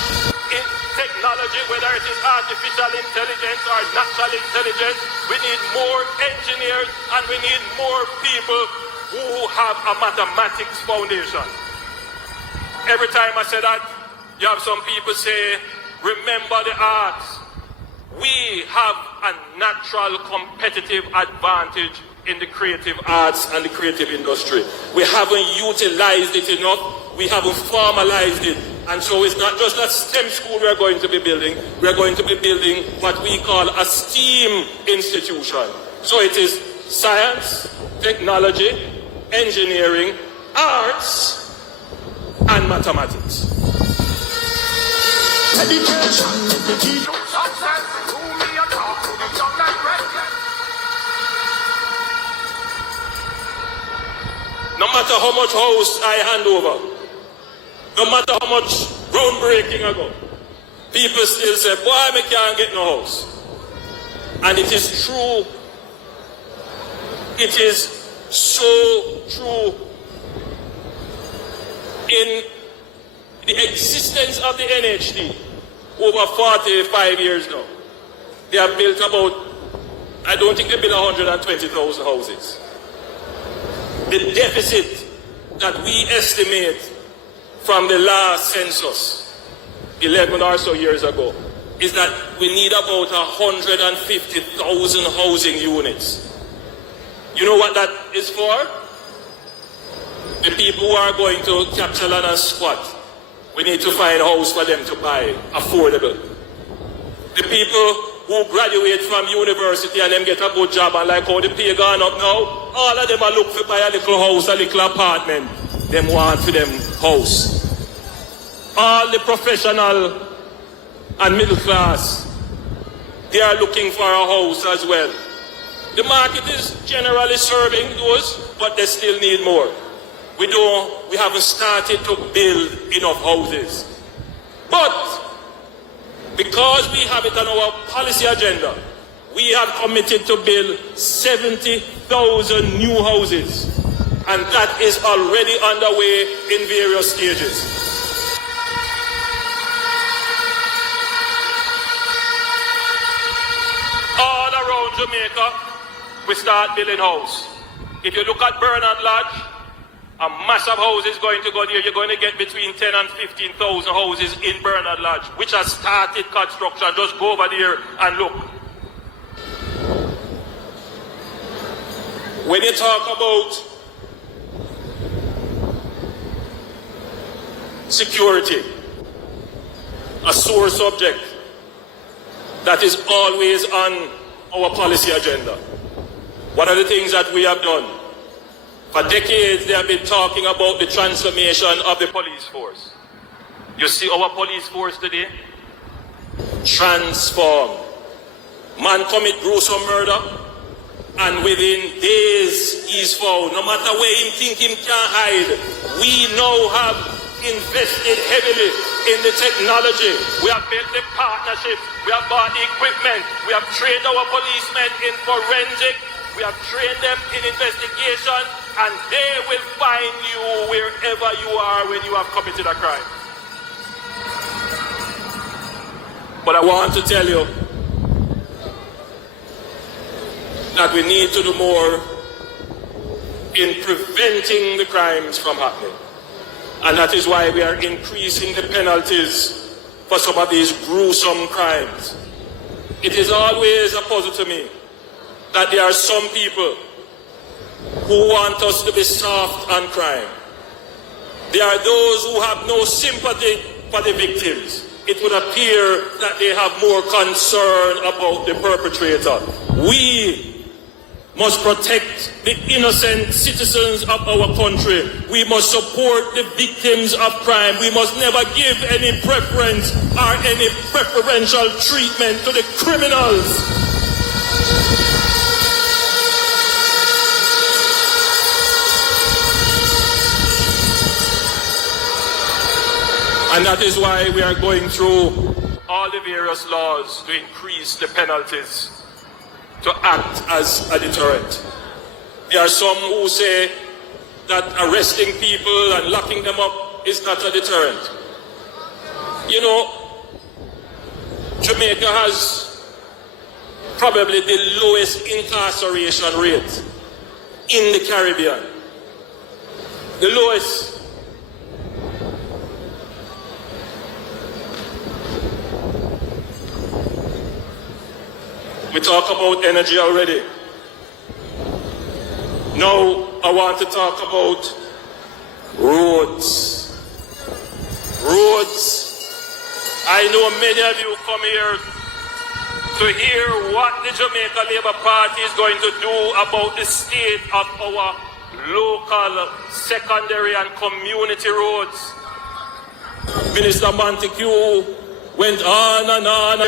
technology, whether it is artificial intelligence or natural intelligence. We need more engineers, and we need more people who have a mathematics foundation. Every time I say that, you have some people say, remember the arts. We have a natural competitive advantage in the creative arts and the creative industry. We haven't utilized it enough. We haven't formalized it. And so it's not just a STEM school we're going to be building. We're going to be building what we call a STEAM institution. So it is science, technology, engineering, arts, and mathematics. No matter how much house I hand over, no matter how much groundbreaking I go, people still say, boy, I can't get no house. And it is true. It is so true. In the existence of the NHD, over 45 years now, they have built about, I don't think they built 120,000 houses. The deficit that we estimate from the last census, 11 or so years ago, is that we need about 150,000 housing units. You know what that is for? The people who are going to capture land and squat, we need to find a house for them to buy, affordable. The people who graduate from university and them get a good job, and like how the pay gone up now, all of them are look for buy a little house, a little apartment. Them want for them house. All the professional and middle class, they are looking for a house as well. The market is generally serving those, but they still need more. We haven't started to build enough houses. But because we have it on our policy agenda, we have committed to build 70,000 new houses. And that is already underway in various stages. All around Jamaica, we start building houses. If you look at Bernard Lodge, a massive house is going to go there. You're going to get between 10 and 15,000 houses in Bernard Lodge, which has started construction. Just go over there and look. When you talk about security, a sore subject that is always on our policy agenda, what are the things that we have done? For decades, they have been talking about the transformation of the police force. You see our police force today? Transformed. Man commit gruesome murder, and within days he's found. No matter where him think him can hide, we now have invested heavily in the technology. We have built the partnerships. We have bought the equipment. We have trained our policemen in forensic. We have trained them in investigation, and they will find you wherever you are when you have committed a crime. But I want to tell you that we need to do more in preventing the crimes from happening. And that is why we are increasing the penalties for some of these gruesome crimes. It is always a puzzle to me that there are some people who want us to be soft on crime. There are those who have no sympathy for the victims. It would appear that they have more concern about the perpetrator. We must protect the innocent citizens of our country. We must support the victims of crime. We must never give any preference or any preferential treatment to the criminals. And that is why we are going through all the various laws to increase the penalties, to act as a deterrent. There are some who say that arresting people and locking them up is not a deterrent. You know, Jamaica has probably the lowest incarceration rate in the Caribbean. The lowest. We talk about energy already. Now I want to talk about roads. Roads. I know many of you come here to hear what the Jamaica Labour Party is going to do about the state of our local, secondary and community roads. Minister Montague went on and on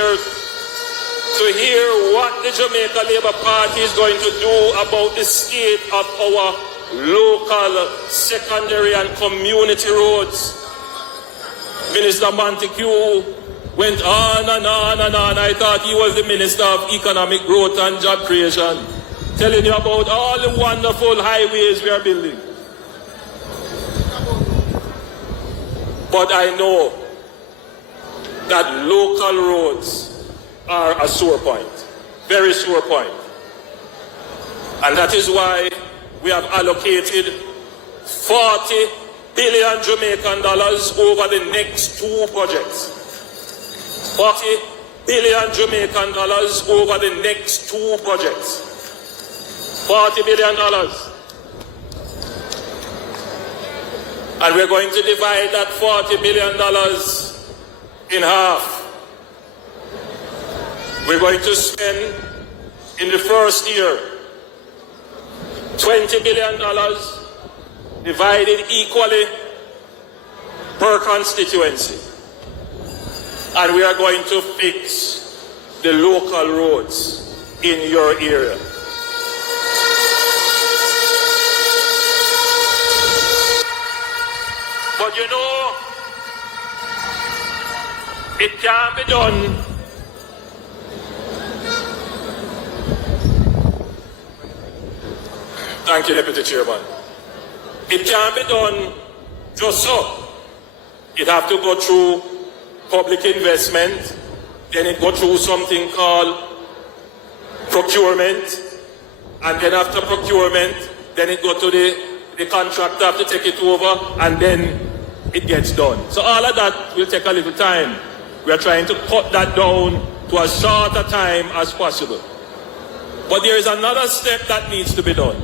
to hear what the Jamaica Labour Party is going to do about the state of our local, secondary and community roads. Minister Montague went on and on and on. I thought he was the Minister of Economic Growth and Job Creation, telling you about all the wonderful highways we are building. But I know that local roads are a sore point, very sore point. And that is why we have allocated 40 billion Jamaican dollars over the next two projects. 40 billion Jamaican dollars over the next two projects. $40 billion. And we're going to divide that $40 billion in half. We're going to spend in the first year $20 billion divided equally per constituency. And we are going to fix the local roads in your area. But you know, it can't be done Thank you, Deputy Chairman. It can't be done just so. It have to go through public investment, then it go through something called procurement, and then after procurement, then it go to the contractor have to take it over, and then it gets done. So all of that will take a little time. We are trying to cut that down to as short a time as possible. But there is another step that needs to be done.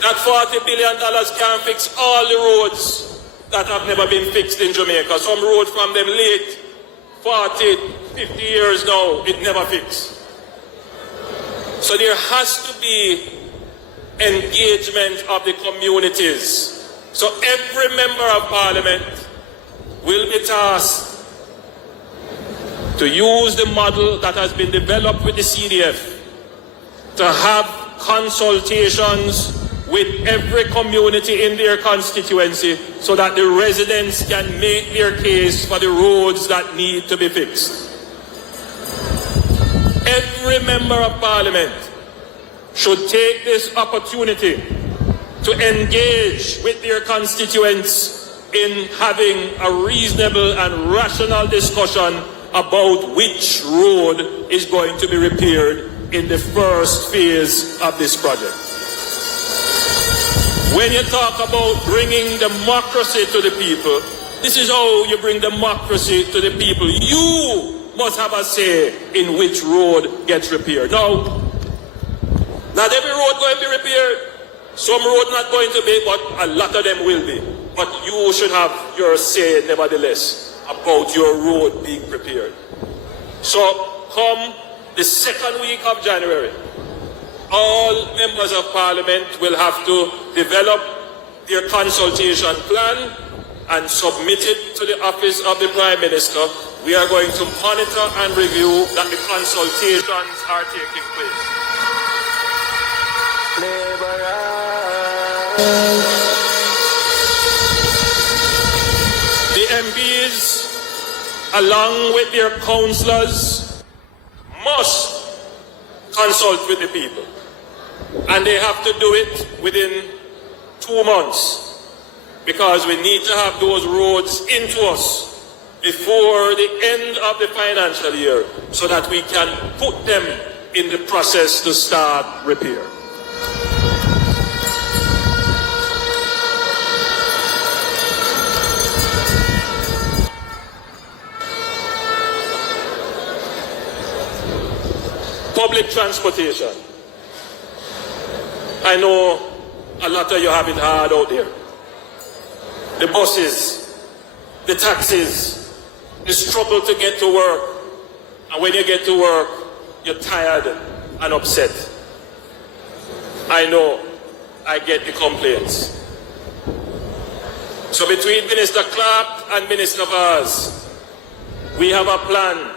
That $40 billion can't fix all the roads that have never been fixed in Jamaica. Some roads from them late 40, 50 years now, it never fixed. So there has to be engagement of the communities. So every member of parliament will be tasked to use the model that has been developed with the CDF to have consultations with every community in their constituency so that the residents can make their case for the roads that need to be fixed. Every member of parliament should take this opportunity to engage with their constituents in having a reasonable and rational discussion about which road is going to be repaired in the first phase of this project. When you talk about bringing democracy to the people, this is how you bring democracy to the people. You must have a say in which road gets repaired. Now, not every road going to be repaired. Some road not going to be, but a lot of them will be. But you should have your say, nevertheless, about your road being prepared. So, come the second week of January, all members of parliament will have to develop their consultation plan and submit it to the office of the Prime Minister. We are going to monitor and review that the consultations are taking place. The MPs, along with their councillors, must consult with the people. And they have to do it within 2 months, because we need to have those roads into us before the end of the financial year so that we can put them in the process to start repair. Public transportation. I know a lot of you have it hard out there. The buses, the taxis, the struggle to get to work. And when you get to work, you're tired and upset. I know, I get the complaints. So between Minister Clark and Minister Vaz, we have a plan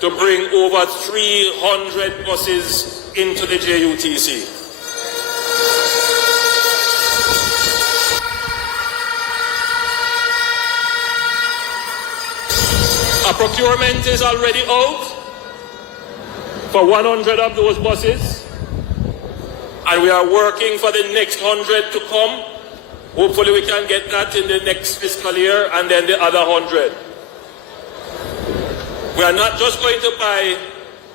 to bring over 300 buses into the JUTC. A procurement is already out for 100 of those buses, and we are working for the next 100 to come. Hopefully we can get that in the next fiscal year, and then the other 100. We are not just going to buy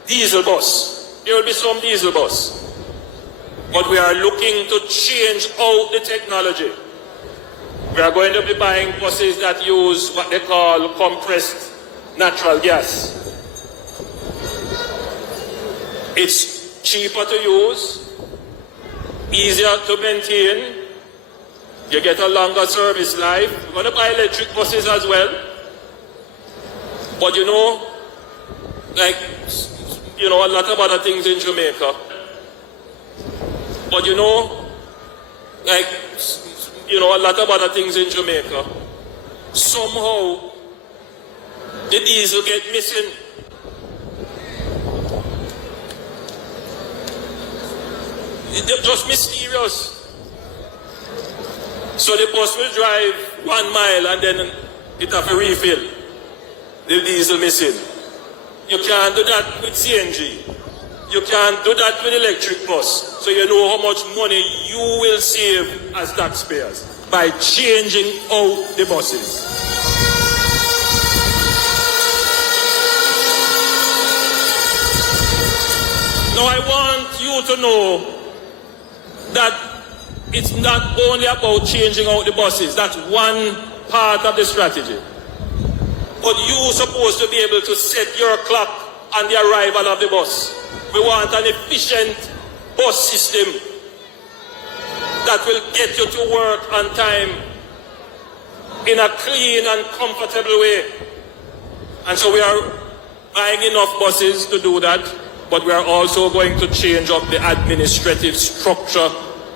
diesel bus. There will be some diesel bus. But we are looking to change out the technology. We are going to be buying buses that use what they call compressed natural gas. It's cheaper to use, easier to maintain. You get a longer service life. We're going to buy electric buses as well. But you know, a lot of other things in Jamaica. But a lot of other things in Jamaica. Somehow, the diesel get missing. It's just mysterious. So the bus will drive 1 mile and then it have a refill. The diesel missing. You can't do that with CNG. You can't do that with electric bus. So you know how much money you will save as taxpayers by changing out the buses. Now I want you to know that it's not only about changing out the buses. That's one part of the strategy. But you're supposed to be able to set your clock on the arrival of the bus. We want an efficient bus system that will get you to work on time in a clean and comfortable way. And so we are buying enough buses to do that, but we are also going to change up the administrative structure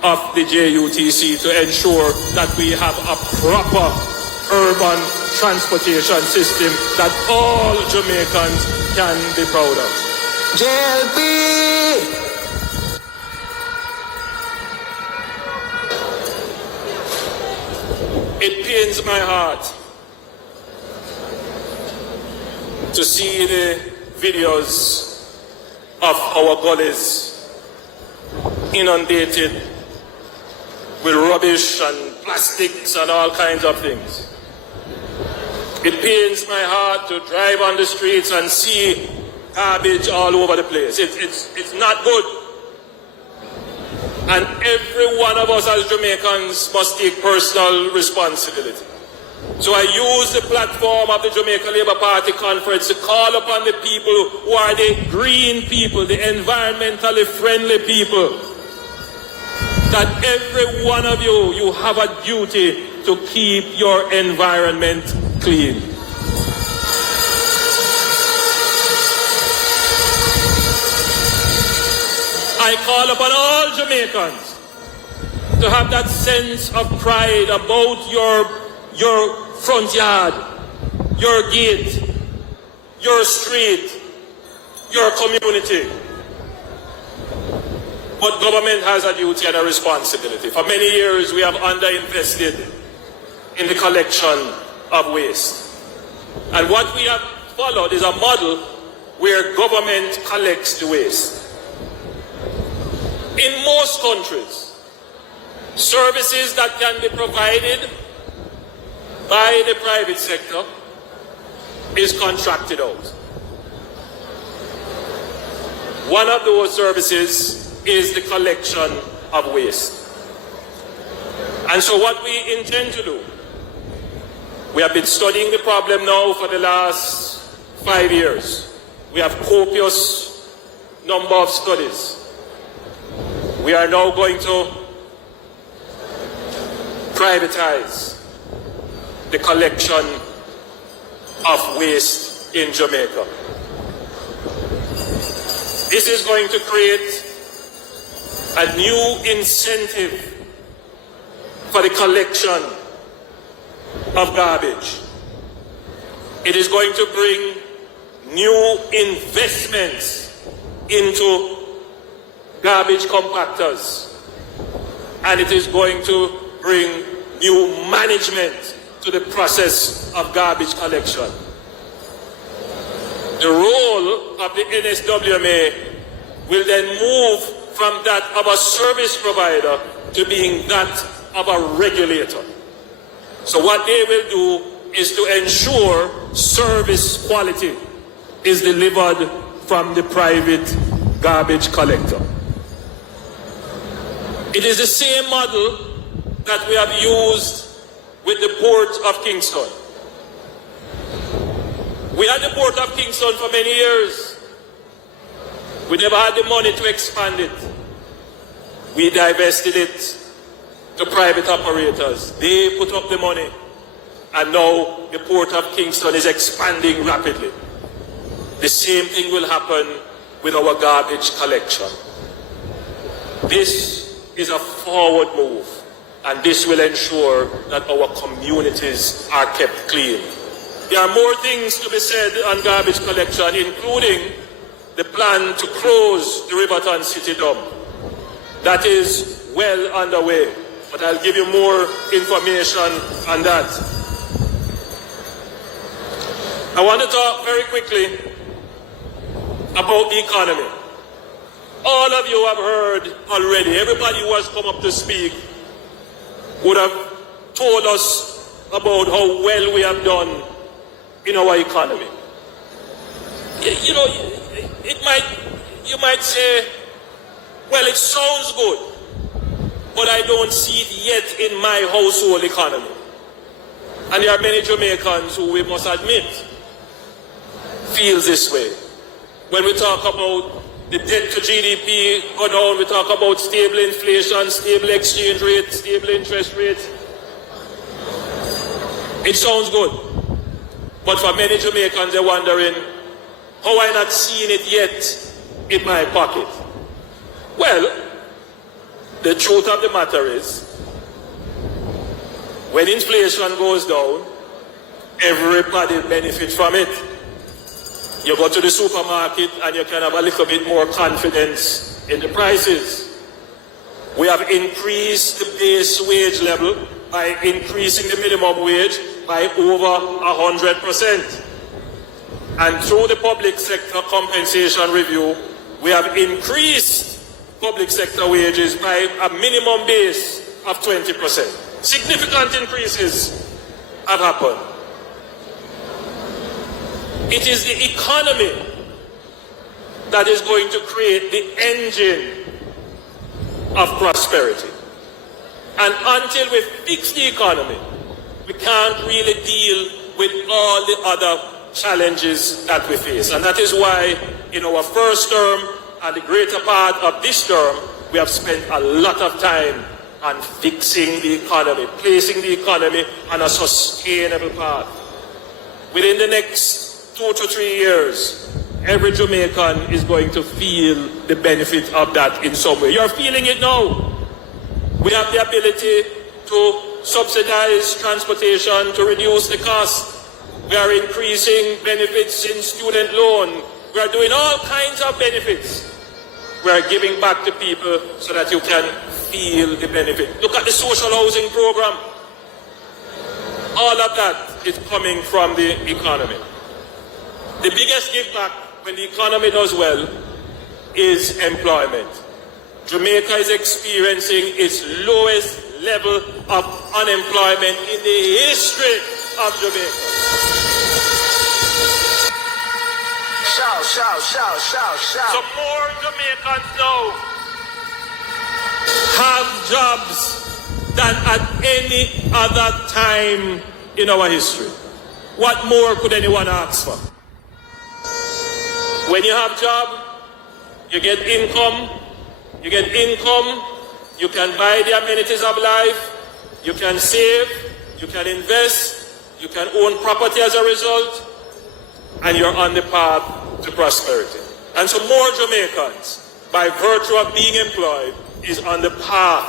of the JUTC to ensure that we have a proper urban transportation system that all Jamaicans can be proud of. JLP! pains my heart to see the videos of our gullies inundated with rubbish and plastics and all kinds of things. It pains my heart to drive on the streets and see garbage all over the place. It's not good. And every one of us as Jamaicans must take personal responsibility. So I use the platform of the Jamaica Labour Party conference to call upon the people who are the green people, the environmentally friendly people, that every one of you have a duty to keep your environment clean. I call upon all Jamaicans to have that sense of pride about your front yard, your gate, your street, your community. But government has a duty and a responsibility. For many years we have underinvested in the collection of waste. And what we have followed is a model where government collects the waste. In most countries, services that can be provided by the private sector is contracted out. One of those services is the collection of waste. And so what we intend to do, we have been studying the problem now for the last 5 years. We have copious number of studies. We are now going to privatize the collection of waste in Jamaica. This is going to create a new incentive for the collection of garbage. It is going to bring new investments into garbage compactors, and it is going to bring new management to the process of garbage collection. The role of the NSWMA will then move from that of a service provider to being that of a regulator. So what they will do is to ensure service quality is delivered from the private garbage collector. It is the same model that we have used with the Port of Kingston. We had the Port of Kingston for many years. We never had the money to expand it. We divested it to private operators. They put up the money, and now the Port of Kingston is expanding rapidly. The same thing will happen with our garbage collection. This is a forward move, and this will ensure that our communities are kept clean. There are more things to be said on garbage collection, including the plan to close the Riverton City dump. That is well underway, but I'll give you more information on that. I want to talk very quickly about the economy. All of you have heard already. Everybody who has come up to speak would have told us about how well we have done in our economy. You know, you might say, well, it sounds good, but I don't see it yet in my household economy. And there are many Jamaicans who, we must admit, feel this way. When we talk about the debt to GDP go down, we talk about stable inflation, stable exchange rate, stable interest rates. It sounds good. But for many Jamaicans, they're wondering, how am I not seeing it yet in my pocket? Well, the truth of the matter is, when inflation goes down, everybody benefits from it. You go to the supermarket and you can have a little bit more confidence in the prices. We have increased the base wage level by increasing the minimum wage by over 100%. And through the public sector compensation review, we have increased public sector wages by a minimum base of 20%. Significant increases have happened. It is the economy that is going to create the engine of prosperity. And until we fix the economy, we can't really deal with all the other challenges that we face. And that is why in our first term and the greater part of this term, we have spent a lot of time on fixing the economy, placing the economy on a sustainable path. Within the next 2 to 3 years, every Jamaican is going to feel the benefit of that in some way. You're feeling it now. We have the ability to subsidize transportation, to reduce the cost. We are increasing benefits in student loan. We are doing all kinds of benefits. We are giving back to people so that you can feel the benefit. Look at the social housing program. All of that is coming from the economy. The biggest give back when the economy does well is employment. Jamaica is experiencing its lowest level of unemployment in the history of Jamaica. Shout, shout, shout, shout, shout. So more Jamaicans now have jobs than at any other time in our history. What more could anyone ask for? When you have job, you get income. You get income, you can buy the amenities of life, you can save, you can invest, you can own property as a result, and you're on the path to prosperity. And so more Jamaicans, by virtue of being employed, is on the path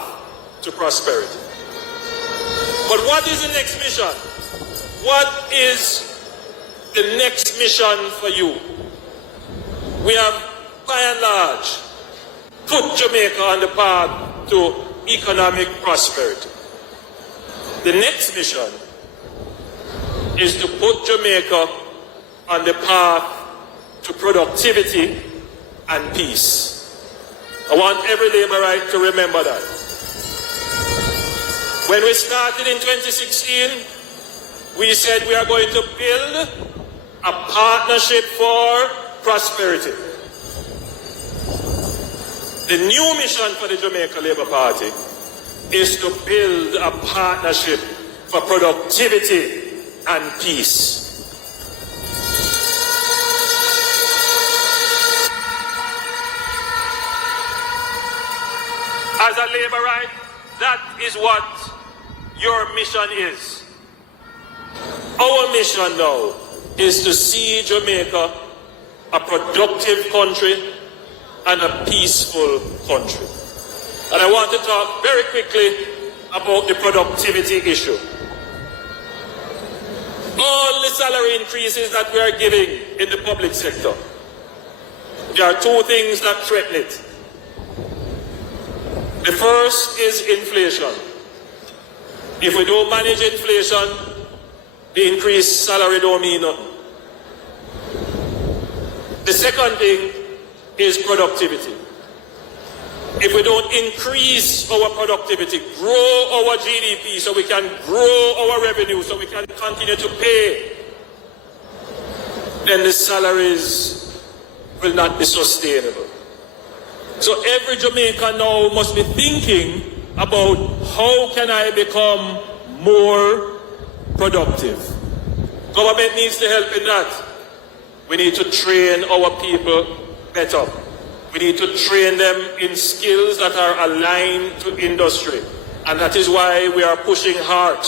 to prosperity. But what is the next mission? What is the next mission for you? We have, by and large, put Jamaica on the path to economic prosperity. The next mission is to put Jamaica on the path to productivity and peace. I want every labourite to remember that. When we started in 2016, we said we are going to build a partnership for prosperity. The new mission for the Jamaica Labour Party is to build a partnership for productivity and peace. As a Labourite, that is what your mission is. Our mission now is to see Jamaica a productive country and a peaceful country. And I want to talk very quickly about the productivity issue. All the salary increases that we are giving in the public sector, there are two things that threaten it. The first is inflation. If we don't manage inflation, the increased salary don't mean nothing. The second thing is productivity. If we don't increase our productivity, grow our GDP so we can grow our revenue, so we can continue to pay, then the salaries will not be sustainable. So every Jamaican now must be thinking about how can I become more productive. Government needs to help in that. We need to train our people better. We need to train them in skills that are aligned to industry. And that is why we are pushing hard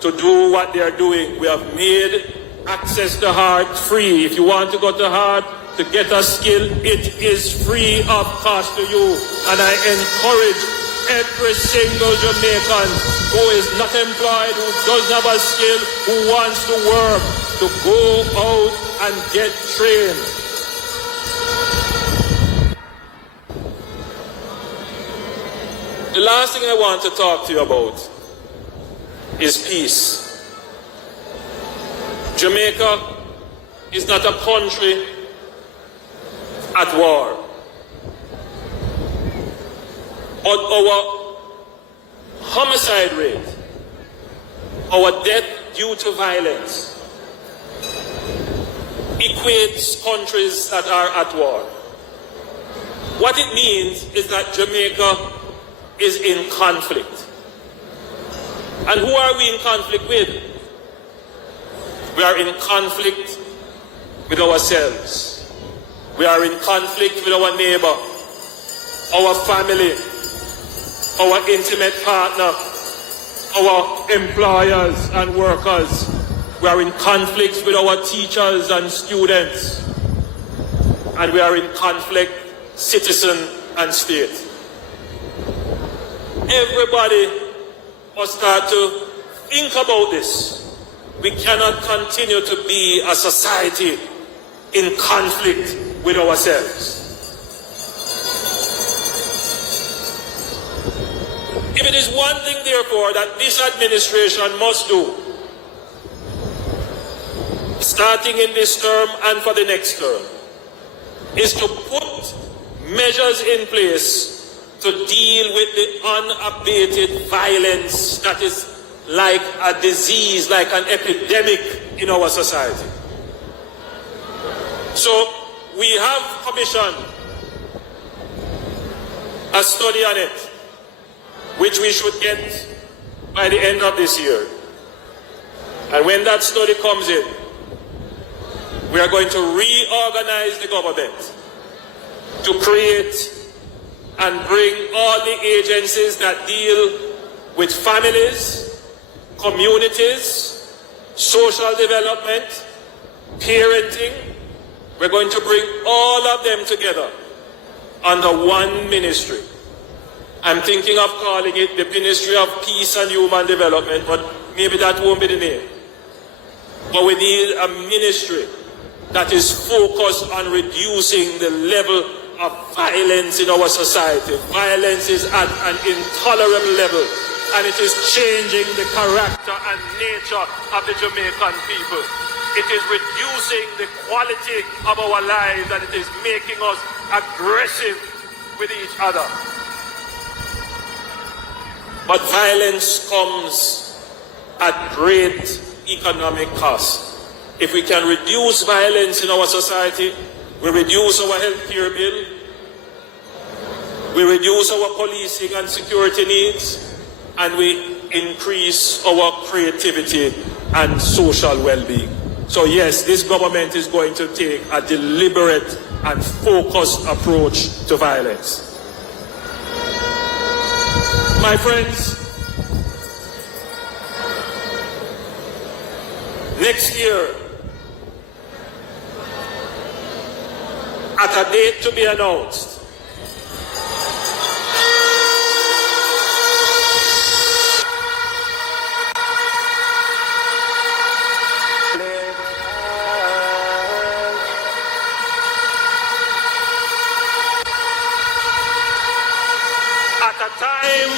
to do what they are doing. We have made access to HEART free. If you want to go to HEART to get a skill, it is free of cost to you. And I encourage every single Jamaican who is not employed, who doesn't have a skill, who wants to work, to go out and get trained. The last thing I want to talk to you about is peace. Jamaica is not a country at war. But our homicide rate, our death due to violence, equates countries that are at war. What it means is that Jamaica is in conflict. And who are we in conflict with? We are in conflict with ourselves. We are in conflict with our neighbor, our family, our intimate partner, our employers and workers. We are in conflict with our teachers and students. And we are in conflict, citizen and state. Everybody must start to think about this. We cannot continue to be a society in conflict with ourselves. If it is one thing, therefore, that this administration must do, starting in this term and for the next term, is to put measures in place to deal with the unabated violence that is like a disease, like an epidemic in our society. So we have commissioned a study on it, which we should get by the end of this year. And when that study comes in, we are going to reorganize the government to create and bring all the agencies that deal with families, communities, social development, parenting. We're going to bring all of them together under one ministry. I'm thinking of calling it the Ministry of Peace and Human Development, but maybe that won't be the name. But we need a ministry that is focused on reducing the level of violence in our society. Violence is at an intolerable level, and it is changing the character and nature of the Jamaican people. It is reducing the quality of our lives, and it is making us aggressive with each other. But violence comes at great economic cost. If we can reduce violence in our society, we reduce our healthcare bill, we reduce our policing and security needs, and we increase our creativity and social well-being. So yes, this government is going to take a deliberate and focused approach to violence. My friends, next year, at a date to be announced, at a time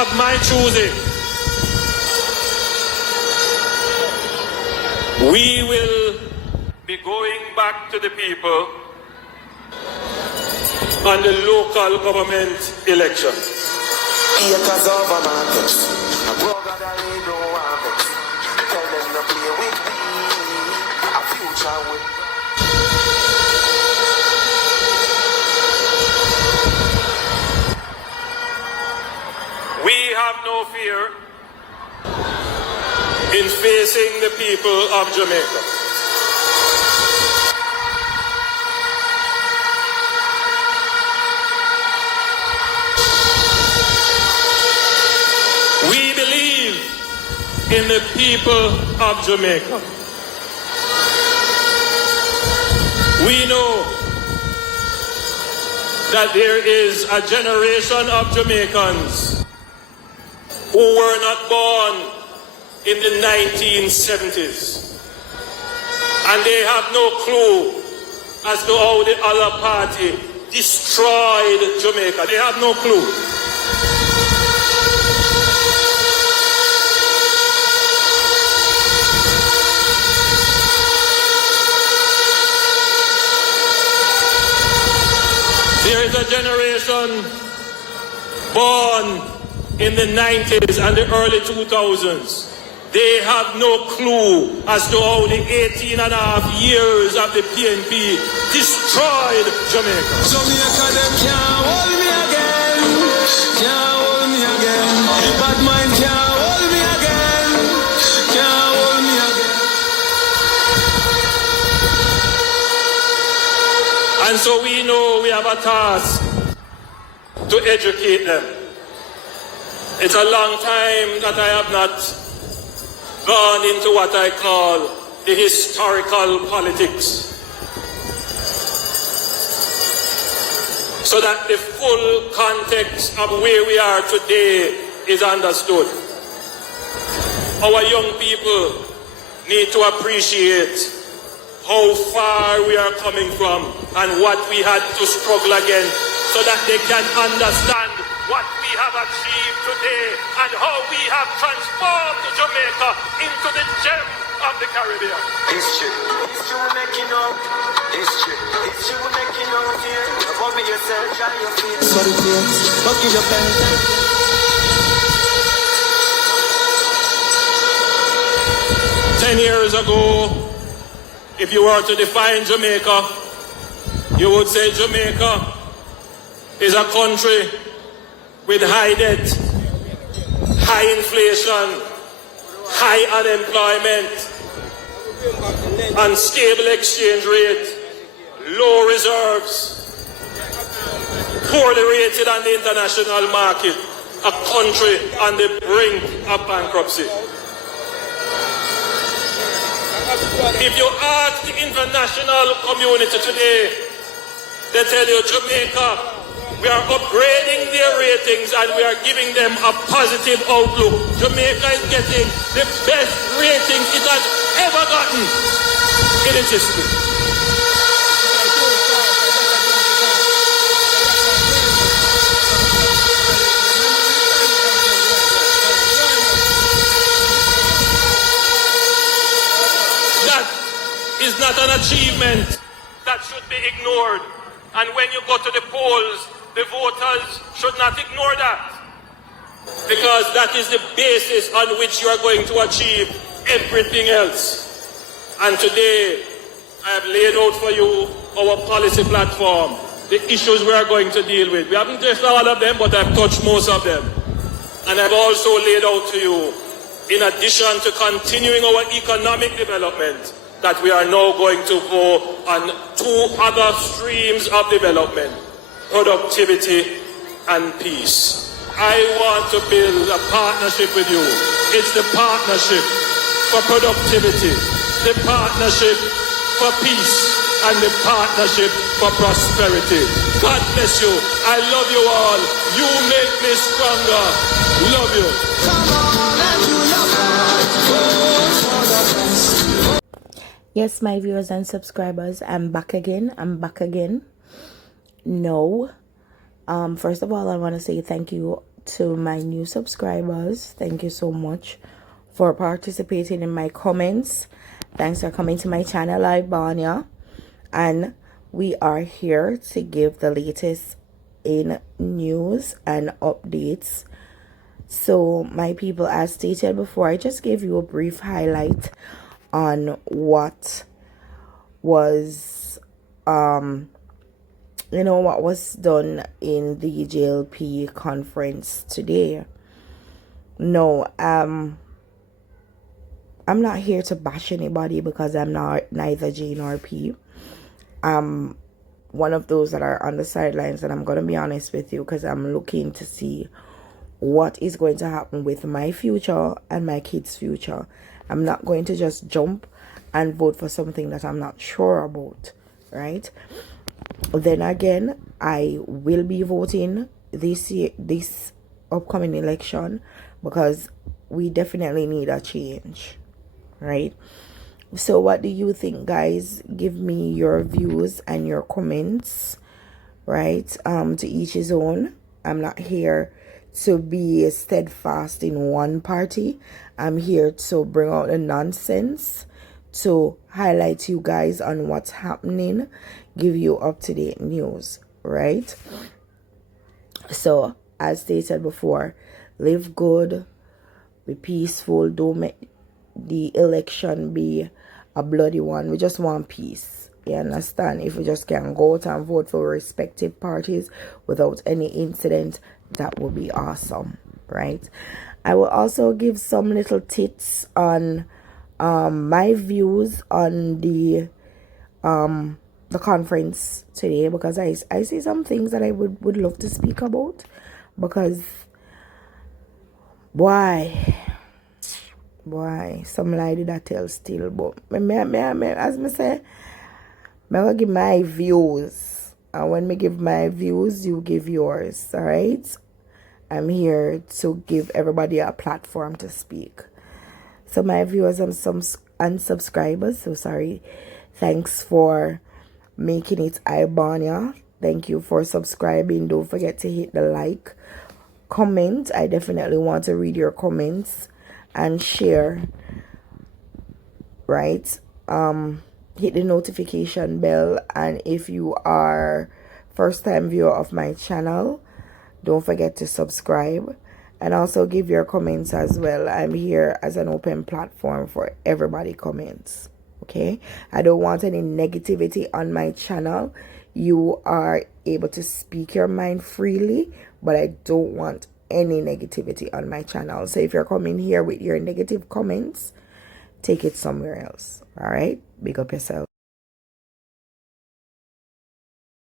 of my choosing, we will be going back to the people on the local government election. We have no fear in facing the people of Jamaica. We believe in the people of Jamaica. We know that there is a generation of Jamaicans who were not born in the 1970s. And they have no clue as to how the other party destroyed Jamaica. They have no clue. There is a generation born in the 90s and the early 2000s. They have no clue as to how the 18 and a half years of the PNP destroyed Jamaica. Jamaica, them can't hold me again. Can't hold me again. Bad mind can't hold me again. Can't hold me again. And so we know we have a task to educate them. It's a long time that I have not gone into what I call the historical politics, so that the full context of where we are today is understood. Our young people need to appreciate how far we are coming from and what we had to struggle against, so that they can understand what we have achieved today and how we have transformed Jamaica into the gem of the Caribbean. History we're making up. History we're making up here. Above yourself, try your feet. Sorry, please. Fuck your pen. 10 years ago, if you were to define Jamaica, you would say Jamaica is a country with high debt, high inflation, high unemployment, unstable exchange rate, low reserves, poorly rated on the international market, a country on the brink of bankruptcy. If you ask the international community today, they tell you Jamaica, we are upgrading their ratings and we are giving them a positive outlook. Jamaica is getting the best ratings it has ever gotten in its history. That is not an achievement that should be ignored. And when you go to the polls, the voters should not ignore that, because that is the basis on which you are going to achieve everything else. And today, I have laid out for you our policy platform, the issues we are going to deal with. We haven't touched all of them, but I've touched most of them. And I've also laid out to you, in addition to continuing our economic development, that we are now going to go on two other streams of development: productivity and peace. I want to build a partnership with you. It's the partnership for productivity, the partnership for peace, and the partnership for prosperity. God bless you. I love you all. You make me stronger. Love you. Yes, my viewers and subscribers, I'm back again. No. First of all, I want to say thank you to my new subscribers. Thank you so much for participating in my comments. Thanks for coming to my channel, Ibania. And we are here to give the latest in news and updates. So, my people, as stated before, I just gave you a brief highlight on what was what was done in the JLP conference today. No, I'm not here to bash anybody, because I'm not neither J nor P. I'm one of those that are on the sidelines, and I'm going to be honest with you, because I'm looking to see what is going to happen with my future and my kids' future. I'm not going to just jump and vote for something that I'm not sure about, right? Then again, I will be voting this upcoming election, because we definitely need a change, right? So what do you think, guys? Give me your views and your comments, right? To each his own. I'm not here to be steadfast in one party. I'm here to bring out the nonsense, to highlight you guys on what's happening, give you up-to-date news, right? So as stated before, live good, be peaceful, don't make the election be a bloody one. We just want peace. You understand? If we just can go out and vote for respective parties without any incident, that would be awesome, right? I will also give some little tips on my views on the conference today, because I see some things that I would love to speak about, because boy, some lie did I tell still, but as me say, I'm gonna give my views, and when me give my views, you give yours. All right, I'm here to give everybody a platform to speak. So my viewers and some unsubscribers, so sorry, thanks for making it Ibania. Thank you for subscribing. Don't forget to hit the like, comment. I definitely want to read your comments, and share, right? Hit the notification bell, and if you are first time viewer of my channel, don't forget to subscribe, and also give your comments as well. I'm here as an open platform for everybody comments. Okay, I don't want any negativity on my channel. You are able to speak your mind freely, but I don't want any negativity on my channel. So if you're coming here with your negative comments, take it somewhere else. All right, big up yourself.